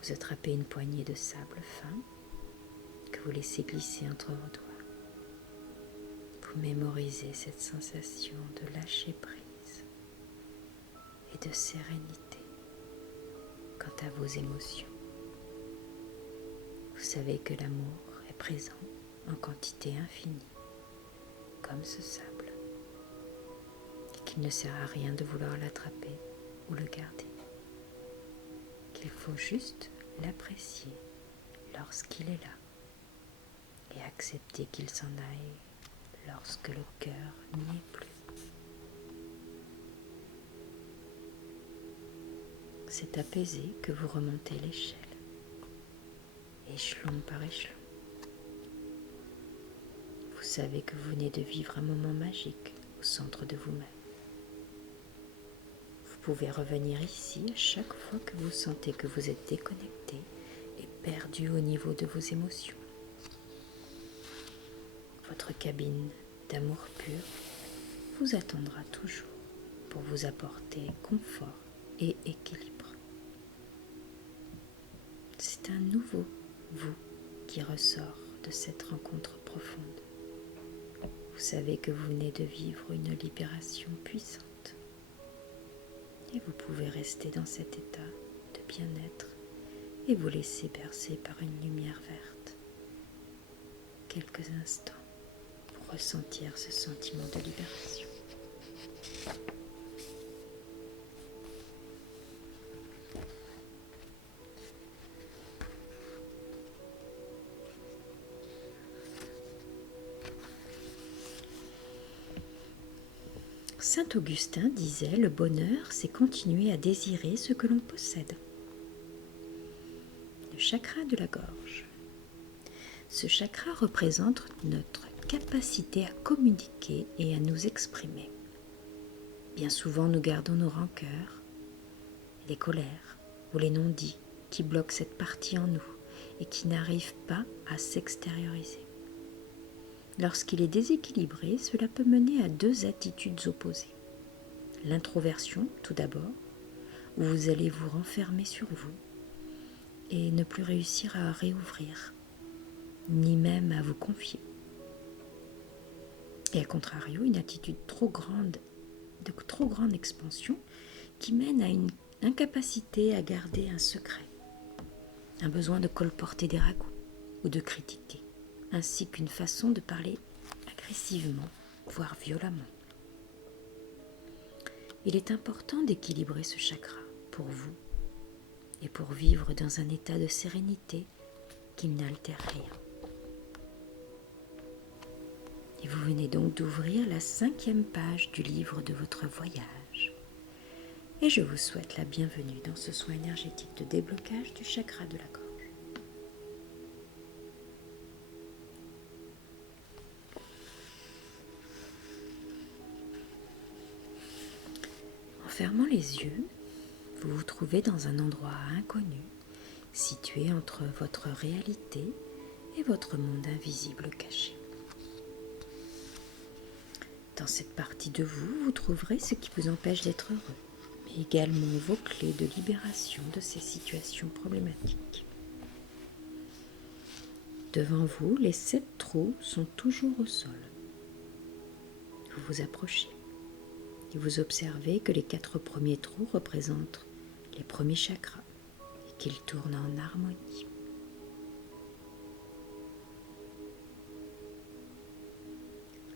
Vous attrapez une poignée de sable fin que vous laissez glisser entre vos doigts. Vous mémorisez cette sensation de lâcher prise et de sérénité quant à vos émotions. Vous savez que l'amour est présent en quantité infinie, comme ce sable, et qu'il ne sert à rien de vouloir l'attraper ou le garder, qu'il faut juste l'apprécier lorsqu'il est là et accepter qu'il s'en aille lorsque le cœur n'y est plus. C'est apaisé que vous remontez l'échelle, échelon par échelon. Vous savez que vous venez de vivre un moment magique au centre de vous-même. Vous pouvez revenir ici à chaque fois que vous sentez que vous êtes déconnecté et perdu au niveau de vos émotions. Votre cabine d'amour pur vous attendra toujours pour vous apporter confort et équilibre. C'est un nouveau vous qui ressort de cette rencontre profonde. Vous savez que vous venez de vivre une libération puissante et vous pouvez rester dans cet état de bien-être et vous laisser bercer par une lumière verte quelques instants pour ressentir ce sentiment de libération. Saint Augustin disait: le bonheur, c'est continuer à désirer ce que l'on possède. Le chakra de la gorge. Ce chakra représente notre capacité à communiquer et à nous exprimer. Bien souvent, nous gardons nos rancœurs, les colères ou les non-dits qui bloquent cette partie en nous et qui n'arrivent pas à s'extérioriser. Lorsqu'il est déséquilibré, cela peut mener à deux attitudes opposées. L'introversion, tout d'abord, où vous allez vous renfermer sur vous et ne plus réussir à réouvrir, ni même à vous confier. Et à contrario, une attitude de trop grande expansion qui mène à une incapacité à garder un secret, un besoin de colporter des ragots ou de critiquer, ainsi qu'une façon de parler agressivement, voire violemment. Il est important d'équilibrer ce chakra pour vous et pour vivre dans un état de sérénité qui n'altère rien. Et vous venez donc d'ouvrir la 5e page du livre de votre voyage. Et je vous souhaite la bienvenue dans ce soin énergétique de déblocage du chakra de la gorge. En fermant les yeux, vous vous trouvez dans un endroit inconnu, situé entre votre réalité et votre monde invisible caché. Dans cette partie de vous, vous trouverez ce qui vous empêche d'être heureux, mais également vos clés de libération de ces situations problématiques. Devant vous, les 7 trous sont toujours au sol. Vous vous approchez et vous observez que les 4 premiers trous représentent les premiers chakras et qu'ils tournent en harmonie.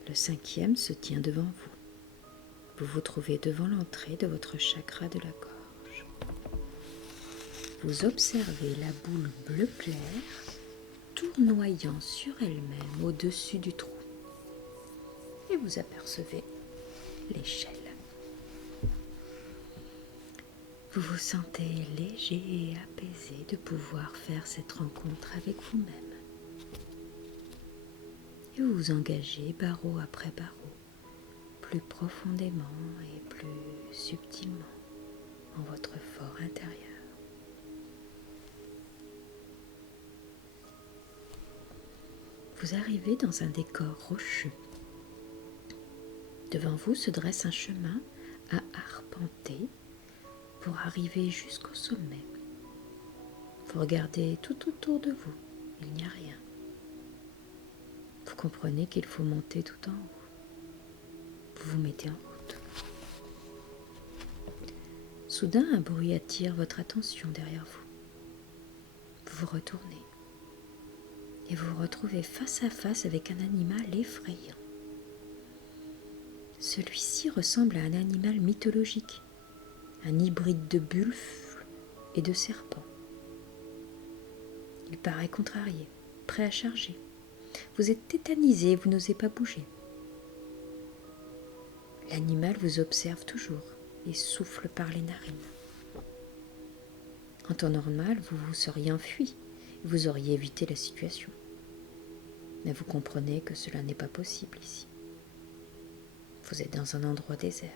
Le 5e se tient devant vous. Vous vous trouvez devant l'entrée de votre chakra de la gorge. Vous observez la boule bleu clair tournoyant sur elle-même au-dessus du trou. Et vous apercevez l'échelle. Vous vous sentez léger et apaisé de pouvoir faire cette rencontre avec vous-même. Et vous vous engagez barreau après barreau, plus profondément et plus subtilement en votre fort intérieur. Vous arrivez dans un décor rocheux. Devant vous se dresse un chemin à arpenter pour arriver jusqu'au sommet. Vous regardez tout autour de vous, il n'y a rien. Vous comprenez qu'il faut monter tout en haut. Vous vous mettez en route. Soudain, un bruit attire votre attention derrière vous. Vous vous retournez et vous vous retrouvez face à face avec un animal effrayant. Celui-ci ressemble à un animal mythologique, un hybride de buffle et de serpent. Il paraît contrarié, prêt à charger. Vous êtes tétanisé et vous n'osez pas bouger. L'animal vous observe toujours et souffle par les narines. En temps normal, vous vous seriez enfui et vous auriez évité la situation. Mais vous comprenez que cela n'est pas possible ici. Vous êtes dans un endroit désert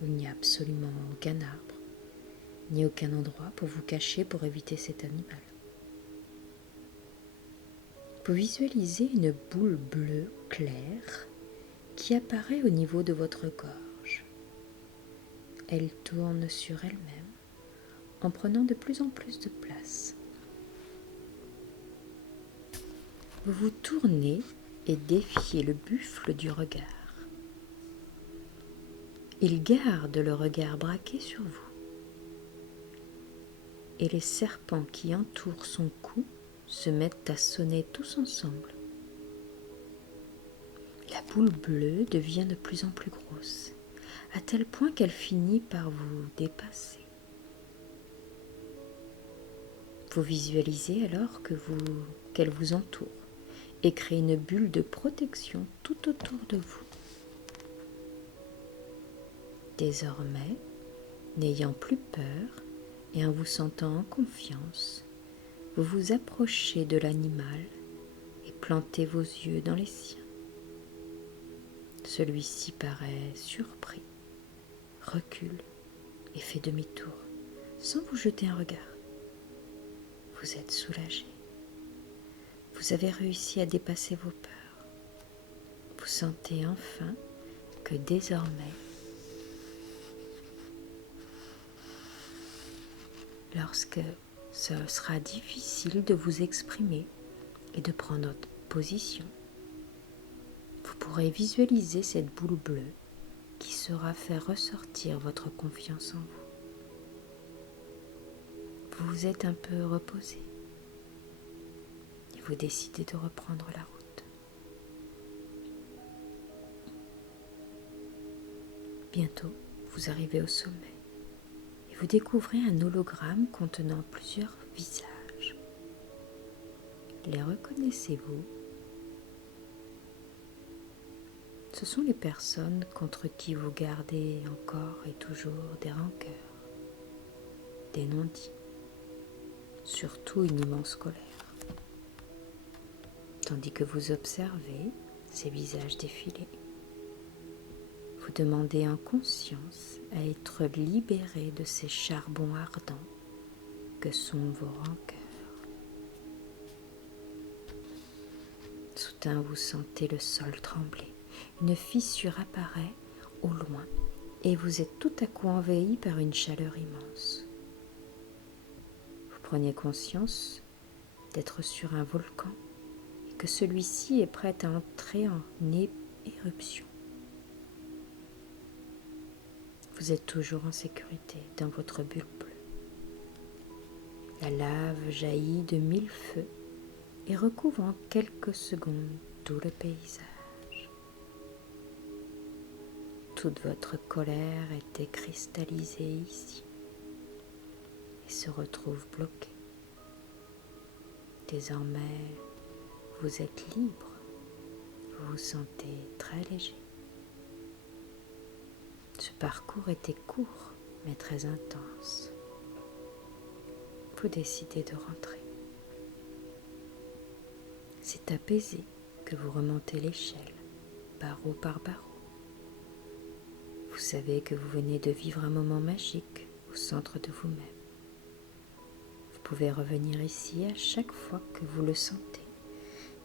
où il n'y a absolument aucun arbre, ni aucun endroit pour vous cacher pour éviter cet animal. Vous visualisez une boule bleue claire qui apparaît au niveau de votre gorge. Elle tourne sur elle-même en prenant de plus en plus de place. Vous vous tournez et défiez le buffle du regard. Il garde le regard braqué sur vous. Et les serpents qui entourent son cou se mettent à sonner tous ensemble. La boule bleue devient de plus en plus grosse, à tel point qu'elle finit par vous dépasser. Vous visualisez alors qu'elle vous entoure et crée une bulle de protection tout autour de vous. Désormais, n'ayant plus peur et en vous sentant en confiance, vous vous approchez de l'animal et plantez vos yeux dans les siens. Celui-ci paraît surpris, recule et fait demi-tour, sans vous jeter un regard. Vous êtes soulagé. Vous avez réussi à dépasser vos peurs. Vous sentez enfin que désormais, lorsque ce sera difficile de vous exprimer et de prendre position, vous pourrez visualiser cette boule bleue qui saura faire ressortir votre confiance en vous. Vous vous êtes un peu reposé et vous décidez de reprendre la route. Bientôt, vous arrivez au sommet et vous découvrez un hologramme contenant plusieurs visages. Les reconnaissez-vous ? Ce sont les personnes contre qui vous gardez encore et toujours des rancœurs, des non-dits, surtout une immense colère. Tandis que vous observez ces visages défiler, vous demandez en conscience à être libéré de ces charbons ardents que sont vos rancœurs. Soudain, vous sentez le sol trembler. Une fissure apparaît au loin et vous êtes tout à coup envahi par une chaleur immense. Vous prenez conscience d'être sur un volcan et que celui-ci est prêt à entrer en éruption. Vous êtes toujours en sécurité dans votre bulle bleue. La lave jaillit de 1000 feux et recouvre en quelques secondes tout le paysage. Toute votre colère était cristallisée ici et se retrouve bloquée. Désormais, vous êtes libre, vous vous sentez très léger. Ce parcours était court, mais très intense. Vous décidez de rentrer. C'est apaisé que vous remontez l'échelle, barreau par barreau. Vous savez que vous venez de vivre un moment magique au centre de vous-même. Vous pouvez revenir ici à chaque fois que vous le sentez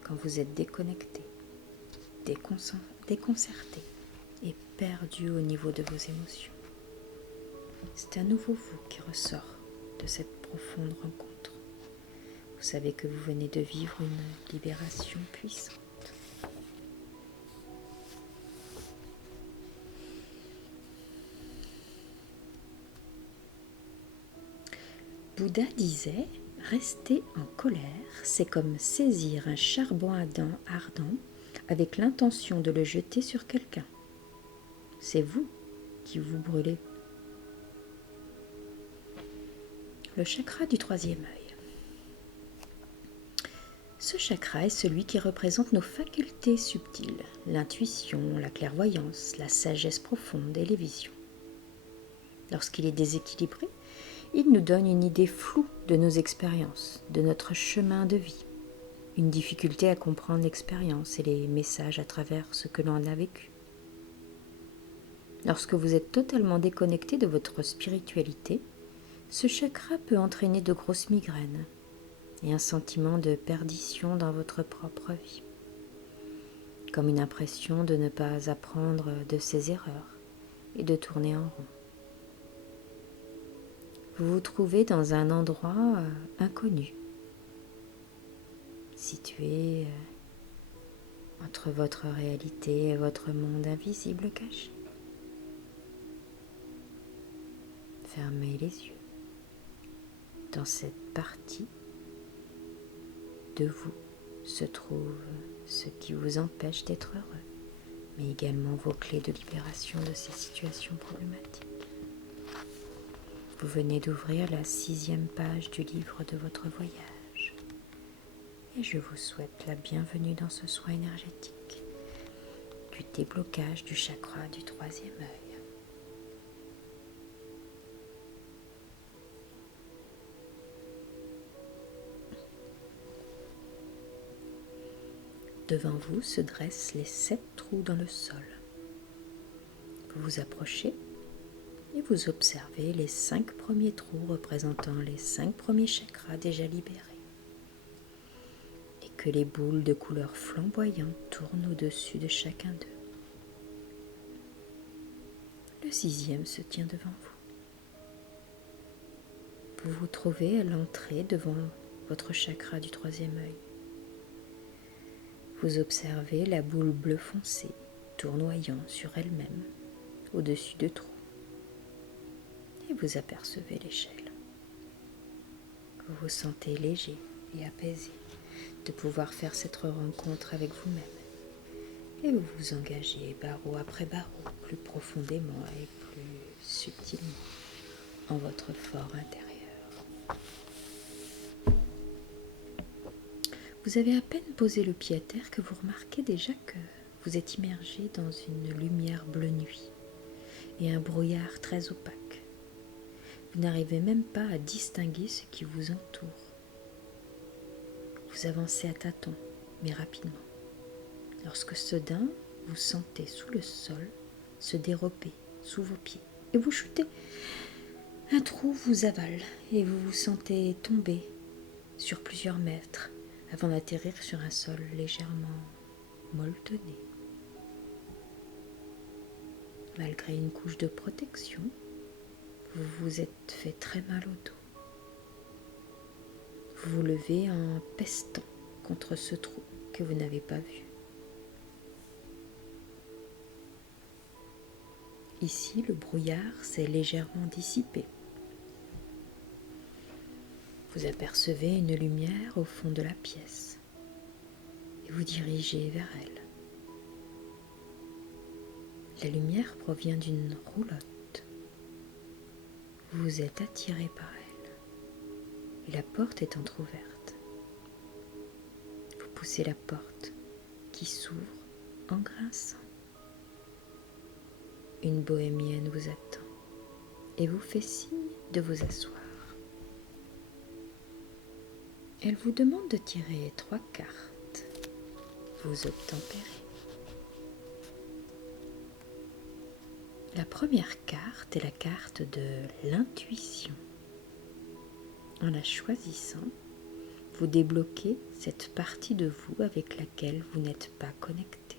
quand vous êtes déconnecté, déconcerté et perdu au niveau de vos émotions. C'est à nouveau vous qui ressort de cette profonde rencontre. Vous savez que vous venez de vivre une libération puissante. Bouddha disait « Rester en colère, c'est comme saisir un charbon ardent avec l'intention de le jeter sur quelqu'un. C'est vous qui vous brûlez. » Le chakra du troisième œil. Ce chakra est celui qui représente nos facultés subtiles, l'intuition, la clairvoyance, la sagesse profonde et les visions. Lorsqu'il est déséquilibré, il nous donne une idée floue de nos expériences, de notre chemin de vie, une difficulté à comprendre l'expérience et les messages à travers ce que l'on a vécu. Lorsque vous êtes totalement déconnecté de votre spiritualité, ce chakra peut entraîner de grosses migraines et un sentiment de perdition dans votre propre vie, comme une impression de ne pas apprendre de ses erreurs et de tourner en rond. Vous vous trouvez dans un endroit inconnu, situé entre votre réalité et votre monde invisible caché. Fermez les yeux. Dans cette partie de vous se trouve ce qui vous empêche d'être heureux, mais également vos clés de libération de ces situations problématiques. Vous venez d'ouvrir la 6e page du livre de votre voyage et je vous souhaite la bienvenue dans ce soin énergétique du déblocage du chakra du troisième œil. Devant vous se dressent les 7 trous dans le sol. Vous vous approchez et vous observez les 5 premiers trous représentant les 5 premiers chakras déjà libérés. Et que les boules de couleur flamboyante tournent au-dessus de chacun d'eux. Le 6e se tient devant vous. Vous vous trouvez à l'entrée devant votre chakra du troisième œil. Vous observez la boule bleu foncé tournoyant sur elle-même au-dessus de trous. Et vous apercevez l'échelle. Vous vous sentez léger et apaisé de pouvoir faire cette rencontre avec vous-même. Et vous vous engagez barreau après barreau, plus profondément et plus subtilement en votre fort intérieur. Vous avez à peine posé le pied à terre que vous remarquez déjà que vous êtes immergé dans une lumière bleu nuit et un brouillard très opaque. Vous n'arrivez même pas à distinguer ce qui vous entoure. Vous avancez à tâtons, mais rapidement. Lorsque soudain, vous sentez sous le sol se dérober sous vos pieds et vous chutez. Un trou vous avale et vous vous sentez tomber sur plusieurs mètres avant d'atterrir sur un sol légèrement molletonné. Malgré une couche de protection, vous vous êtes fait très mal au dos. Vous vous levez en pestant contre ce trou que vous n'avez pas vu. Ici, le brouillard s'est légèrement dissipé. Vous apercevez une lumière au fond de la pièce et vous dirigez vers elle. La lumière provient d'une roulotte. Vous êtes attiré par elle et la porte est entr'ouverte. Vous poussez la porte qui s'ouvre en grinçant. Une bohémienne vous attend et vous fait signe de vous asseoir. Elle vous demande de tirer 3 cartes. Vous obtempérez. La première carte est la carte de l'intuition. En la choisissant, vous débloquez cette partie de vous avec laquelle vous n'êtes pas connecté.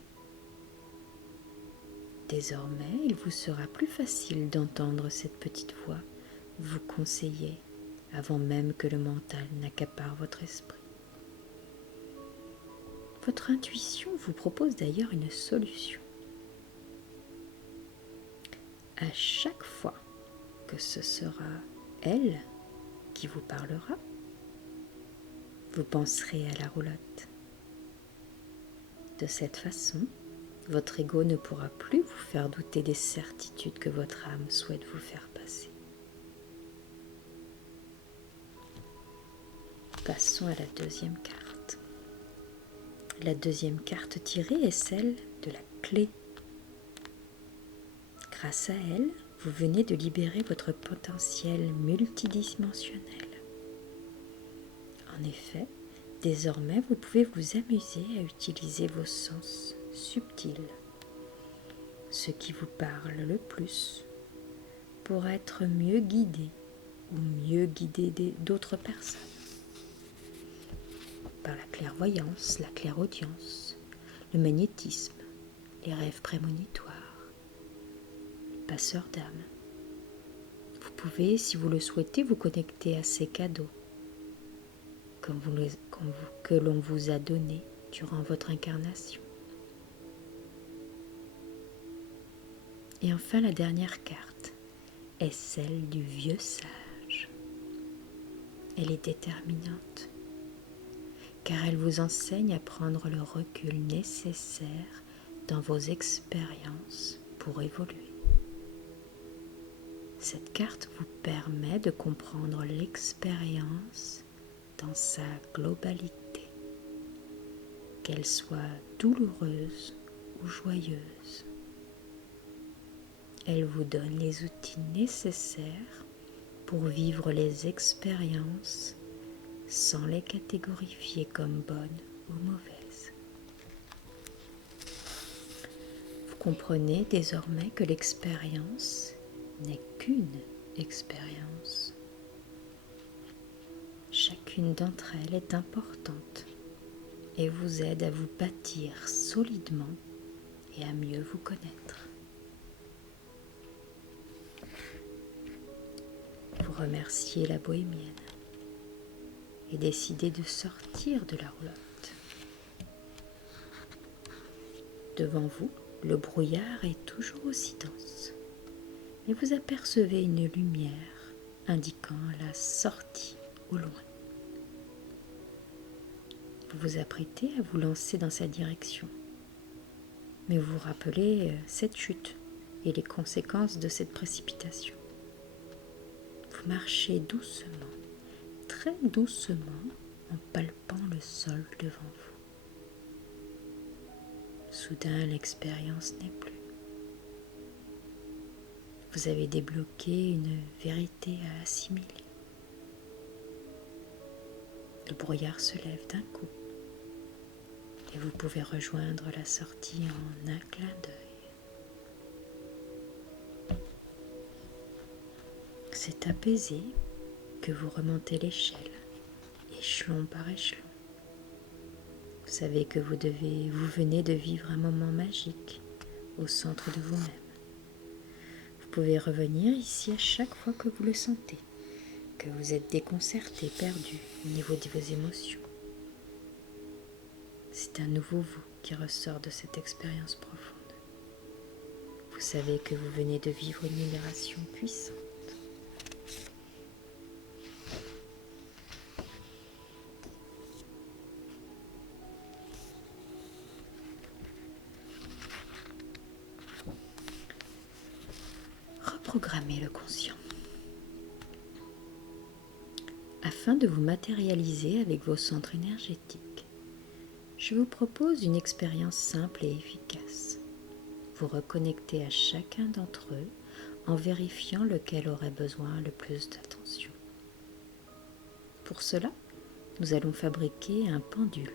Désormais, il vous sera plus facile d'entendre cette petite voix vous conseiller avant même que le mental n'accapare votre esprit. Votre intuition vous propose d'ailleurs une solution. À chaque fois que ce sera elle qui vous parlera, vous penserez à la roulotte. De cette façon, votre ego ne pourra plus vous faire douter des certitudes que votre âme souhaite vous faire passer. Passons à la deuxième carte. La deuxième carte tirée est celle de la clé. Grâce à elle, vous venez de libérer votre potentiel multidimensionnel. En effet, désormais, vous pouvez vous amuser à utiliser vos sens subtils, ce qui vous parle le plus, pour être mieux guidé ou mieux guider d'autres personnes. Par la clairvoyance, la clairaudience, le magnétisme, les rêves prémonitoires, les passeurs d'âme. Vous pouvez, si vous le souhaitez, vous connecter à ces cadeaux que l'on vous a donnés durant votre incarnation. Et enfin, la dernière carte est celle du vieux sage. Elle est déterminante, car elle vous enseigne à prendre le recul nécessaire dans vos expériences pour évoluer. Cette carte vous permet de comprendre l'expérience dans sa globalité, qu'elle soit douloureuse ou joyeuse. Elle vous donne les outils nécessaires pour vivre les expériences sans les catégorifier comme bonnes ou mauvaises. Vous comprenez désormais que l'expérience n'est qu'une expérience. Chacune d'entre elles est importante et vous aide à vous bâtir solidement et à mieux vous connaître. Vous remerciez la bohémienne et décidez de sortir de la roulotte. Devant vous, le brouillard est toujours aussi dense, et vous apercevez une lumière indiquant la sortie au loin. Vous vous apprêtez à vous lancer dans sa direction, mais vous vous rappelez cette chute et les conséquences de cette précipitation. Vous marchez doucement, très doucement, en palpant le sol devant vous. Soudain, l'expérience n'est plus. Vous avez débloqué une vérité à assimiler. Le brouillard se lève d'un coup et vous pouvez rejoindre la sortie en un clin d'œil. C'est apaisé que vous remontez l'échelle, échelon par échelon. Vous savez que vous venez de vivre un moment magique au centre de vous-même. Vous pouvez revenir ici à chaque fois que vous le sentez, que vous êtes déconcerté, perdu au niveau de vos émotions. C'est un nouveau vous qui ressort de cette expérience profonde. Vous savez que vous venez de vivre une libération puissante. Reprogrammez le conscient. Afin de vous matérialiser avec vos centres énergétiques, je vous propose une expérience simple et efficace. Vous reconnectez à chacun d'entre eux en vérifiant lequel aurait besoin le plus d'attention. Pour cela, nous allons fabriquer un pendule.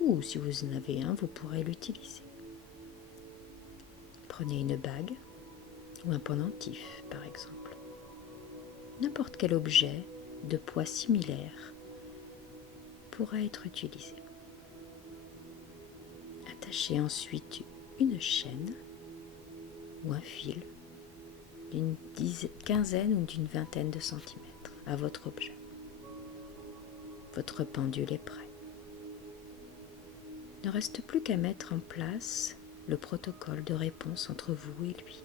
Ou si vous en avez un, vous pourrez l'utiliser. Prenez une bague ou un pendentif, par exemple. N'importe quel objet de poids similaire pourra être utilisé. Attachez ensuite une chaîne ou un fil d'une quinzaine ou d'une vingtaine de centimètres à votre objet. Votre pendule est prêt. Il ne reste plus qu'à mettre en place le protocole de réponse entre vous et lui.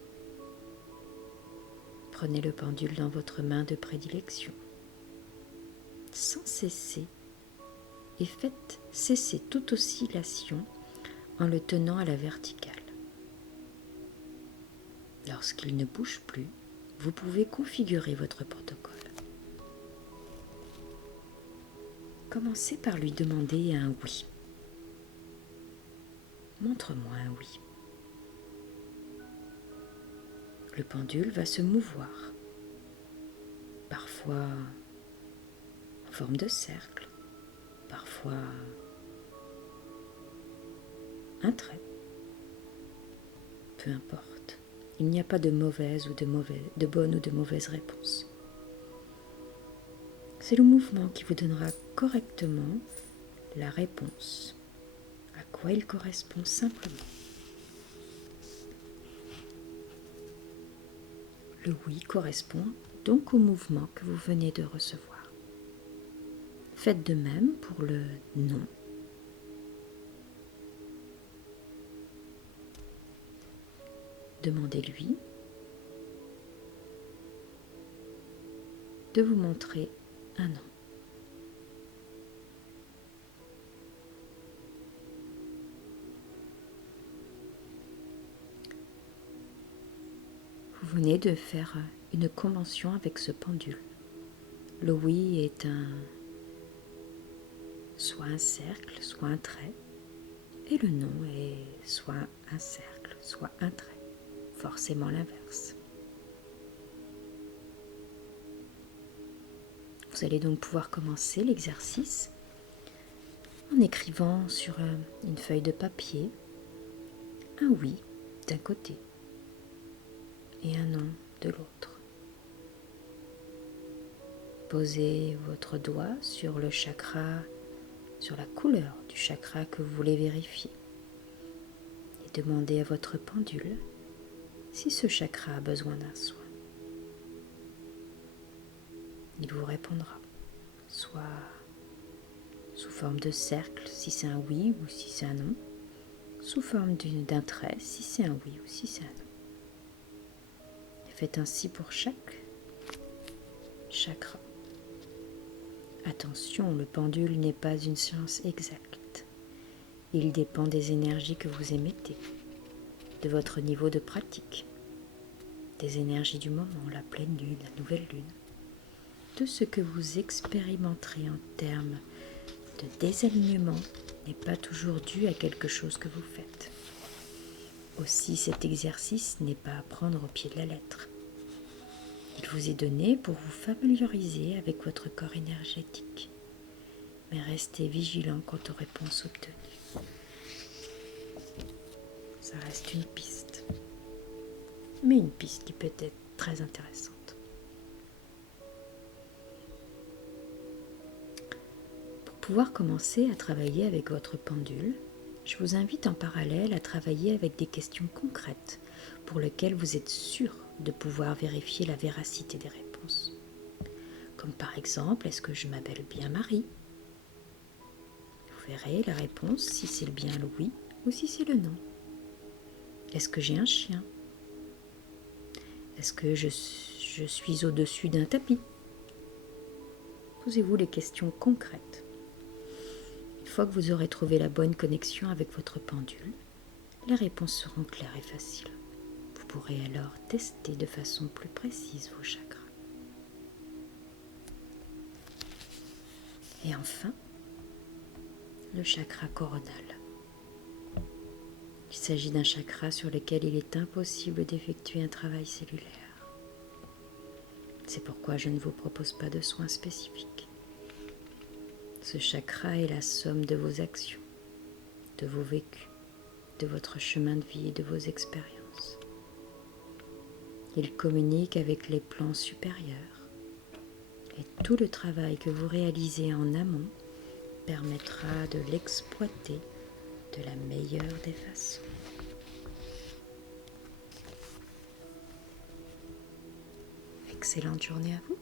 Prenez le pendule dans votre main de prédilection, sans cesser, et faites cesser toute oscillation en le tenant à la verticale. Lorsqu'il ne bouge plus, vous pouvez configurer votre protocole. Commencez par lui demander un oui. Montre-moi un oui. Le pendule va se mouvoir, parfois en forme de cercle, parfois un trait. Peu importe, il n'y a pas de mauvaise ou de bonne ou de mauvaise réponse. C'est le mouvement qui vous donnera correctement la réponse, à quoi il correspond simplement. Le oui correspond donc au mouvement que vous venez de recevoir. Faites de même pour le non. Demandez-lui de vous montrer un non. Vous venez de faire une convention avec ce pendule. Le oui est soit un cercle, soit un trait, et le non est soit un cercle, soit un trait, forcément l'inverse. Vous allez donc pouvoir commencer l'exercice en écrivant sur une feuille de papier un oui d'un côté et un non de l'autre. Posez votre doigt sur le chakra, sur la couleur du chakra que vous voulez vérifier et demandez à votre pendule si ce chakra a besoin d'un soin. Il vous répondra, soit sous forme de cercle si c'est un oui ou si c'est un non, sous forme d'un trait si c'est un oui ou si c'est un non. Faites ainsi pour chaque chakra. Attention, le pendule n'est pas une science exacte. Il dépend des énergies que vous émettez, de votre niveau de pratique, des énergies du moment, la pleine lune, la nouvelle lune, de ce que vous expérimenterez en termes de désalignement n'est pas toujours dû à quelque chose que vous faites. Aussi, cet exercice n'est pas à prendre au pied de la lettre. Il vous est donné pour vous familiariser avec votre corps énergétique, mais restez vigilant quant aux réponses obtenues. Ça reste une piste, mais une piste qui peut être très intéressante. Pour pouvoir commencer à travailler avec votre pendule, je vous invite en parallèle à travailler avec des questions concrètes pour lesquelles vous êtes sûr de pouvoir vérifier la véracité des réponses. Comme par exemple, est-ce que je m'appelle bien Marie ? Vous verrez la réponse si c'est bien le oui ou si c'est le non. Est-ce que j'ai un chien ? Est-ce que je suis au-dessus d'un tapis ? Posez-vous les questions concrètes. Une fois que vous aurez trouvé la bonne connexion avec votre pendule, les réponses seront claires et faciles. Vous pourrez alors tester de façon plus précise vos chakras. Et enfin, le chakra coronal. Il s'agit d'un chakra sur lequel il est impossible d'effectuer un travail cellulaire. C'est pourquoi je ne vous propose pas de soins spécifiques. Ce chakra est la somme de vos actions, de vos vécus, de votre chemin de vie et de vos expériences. Il communique avec les plans supérieurs et tout le travail que vous réalisez en amont permettra de l'exploiter de la meilleure des façons. Excellente journée à vous.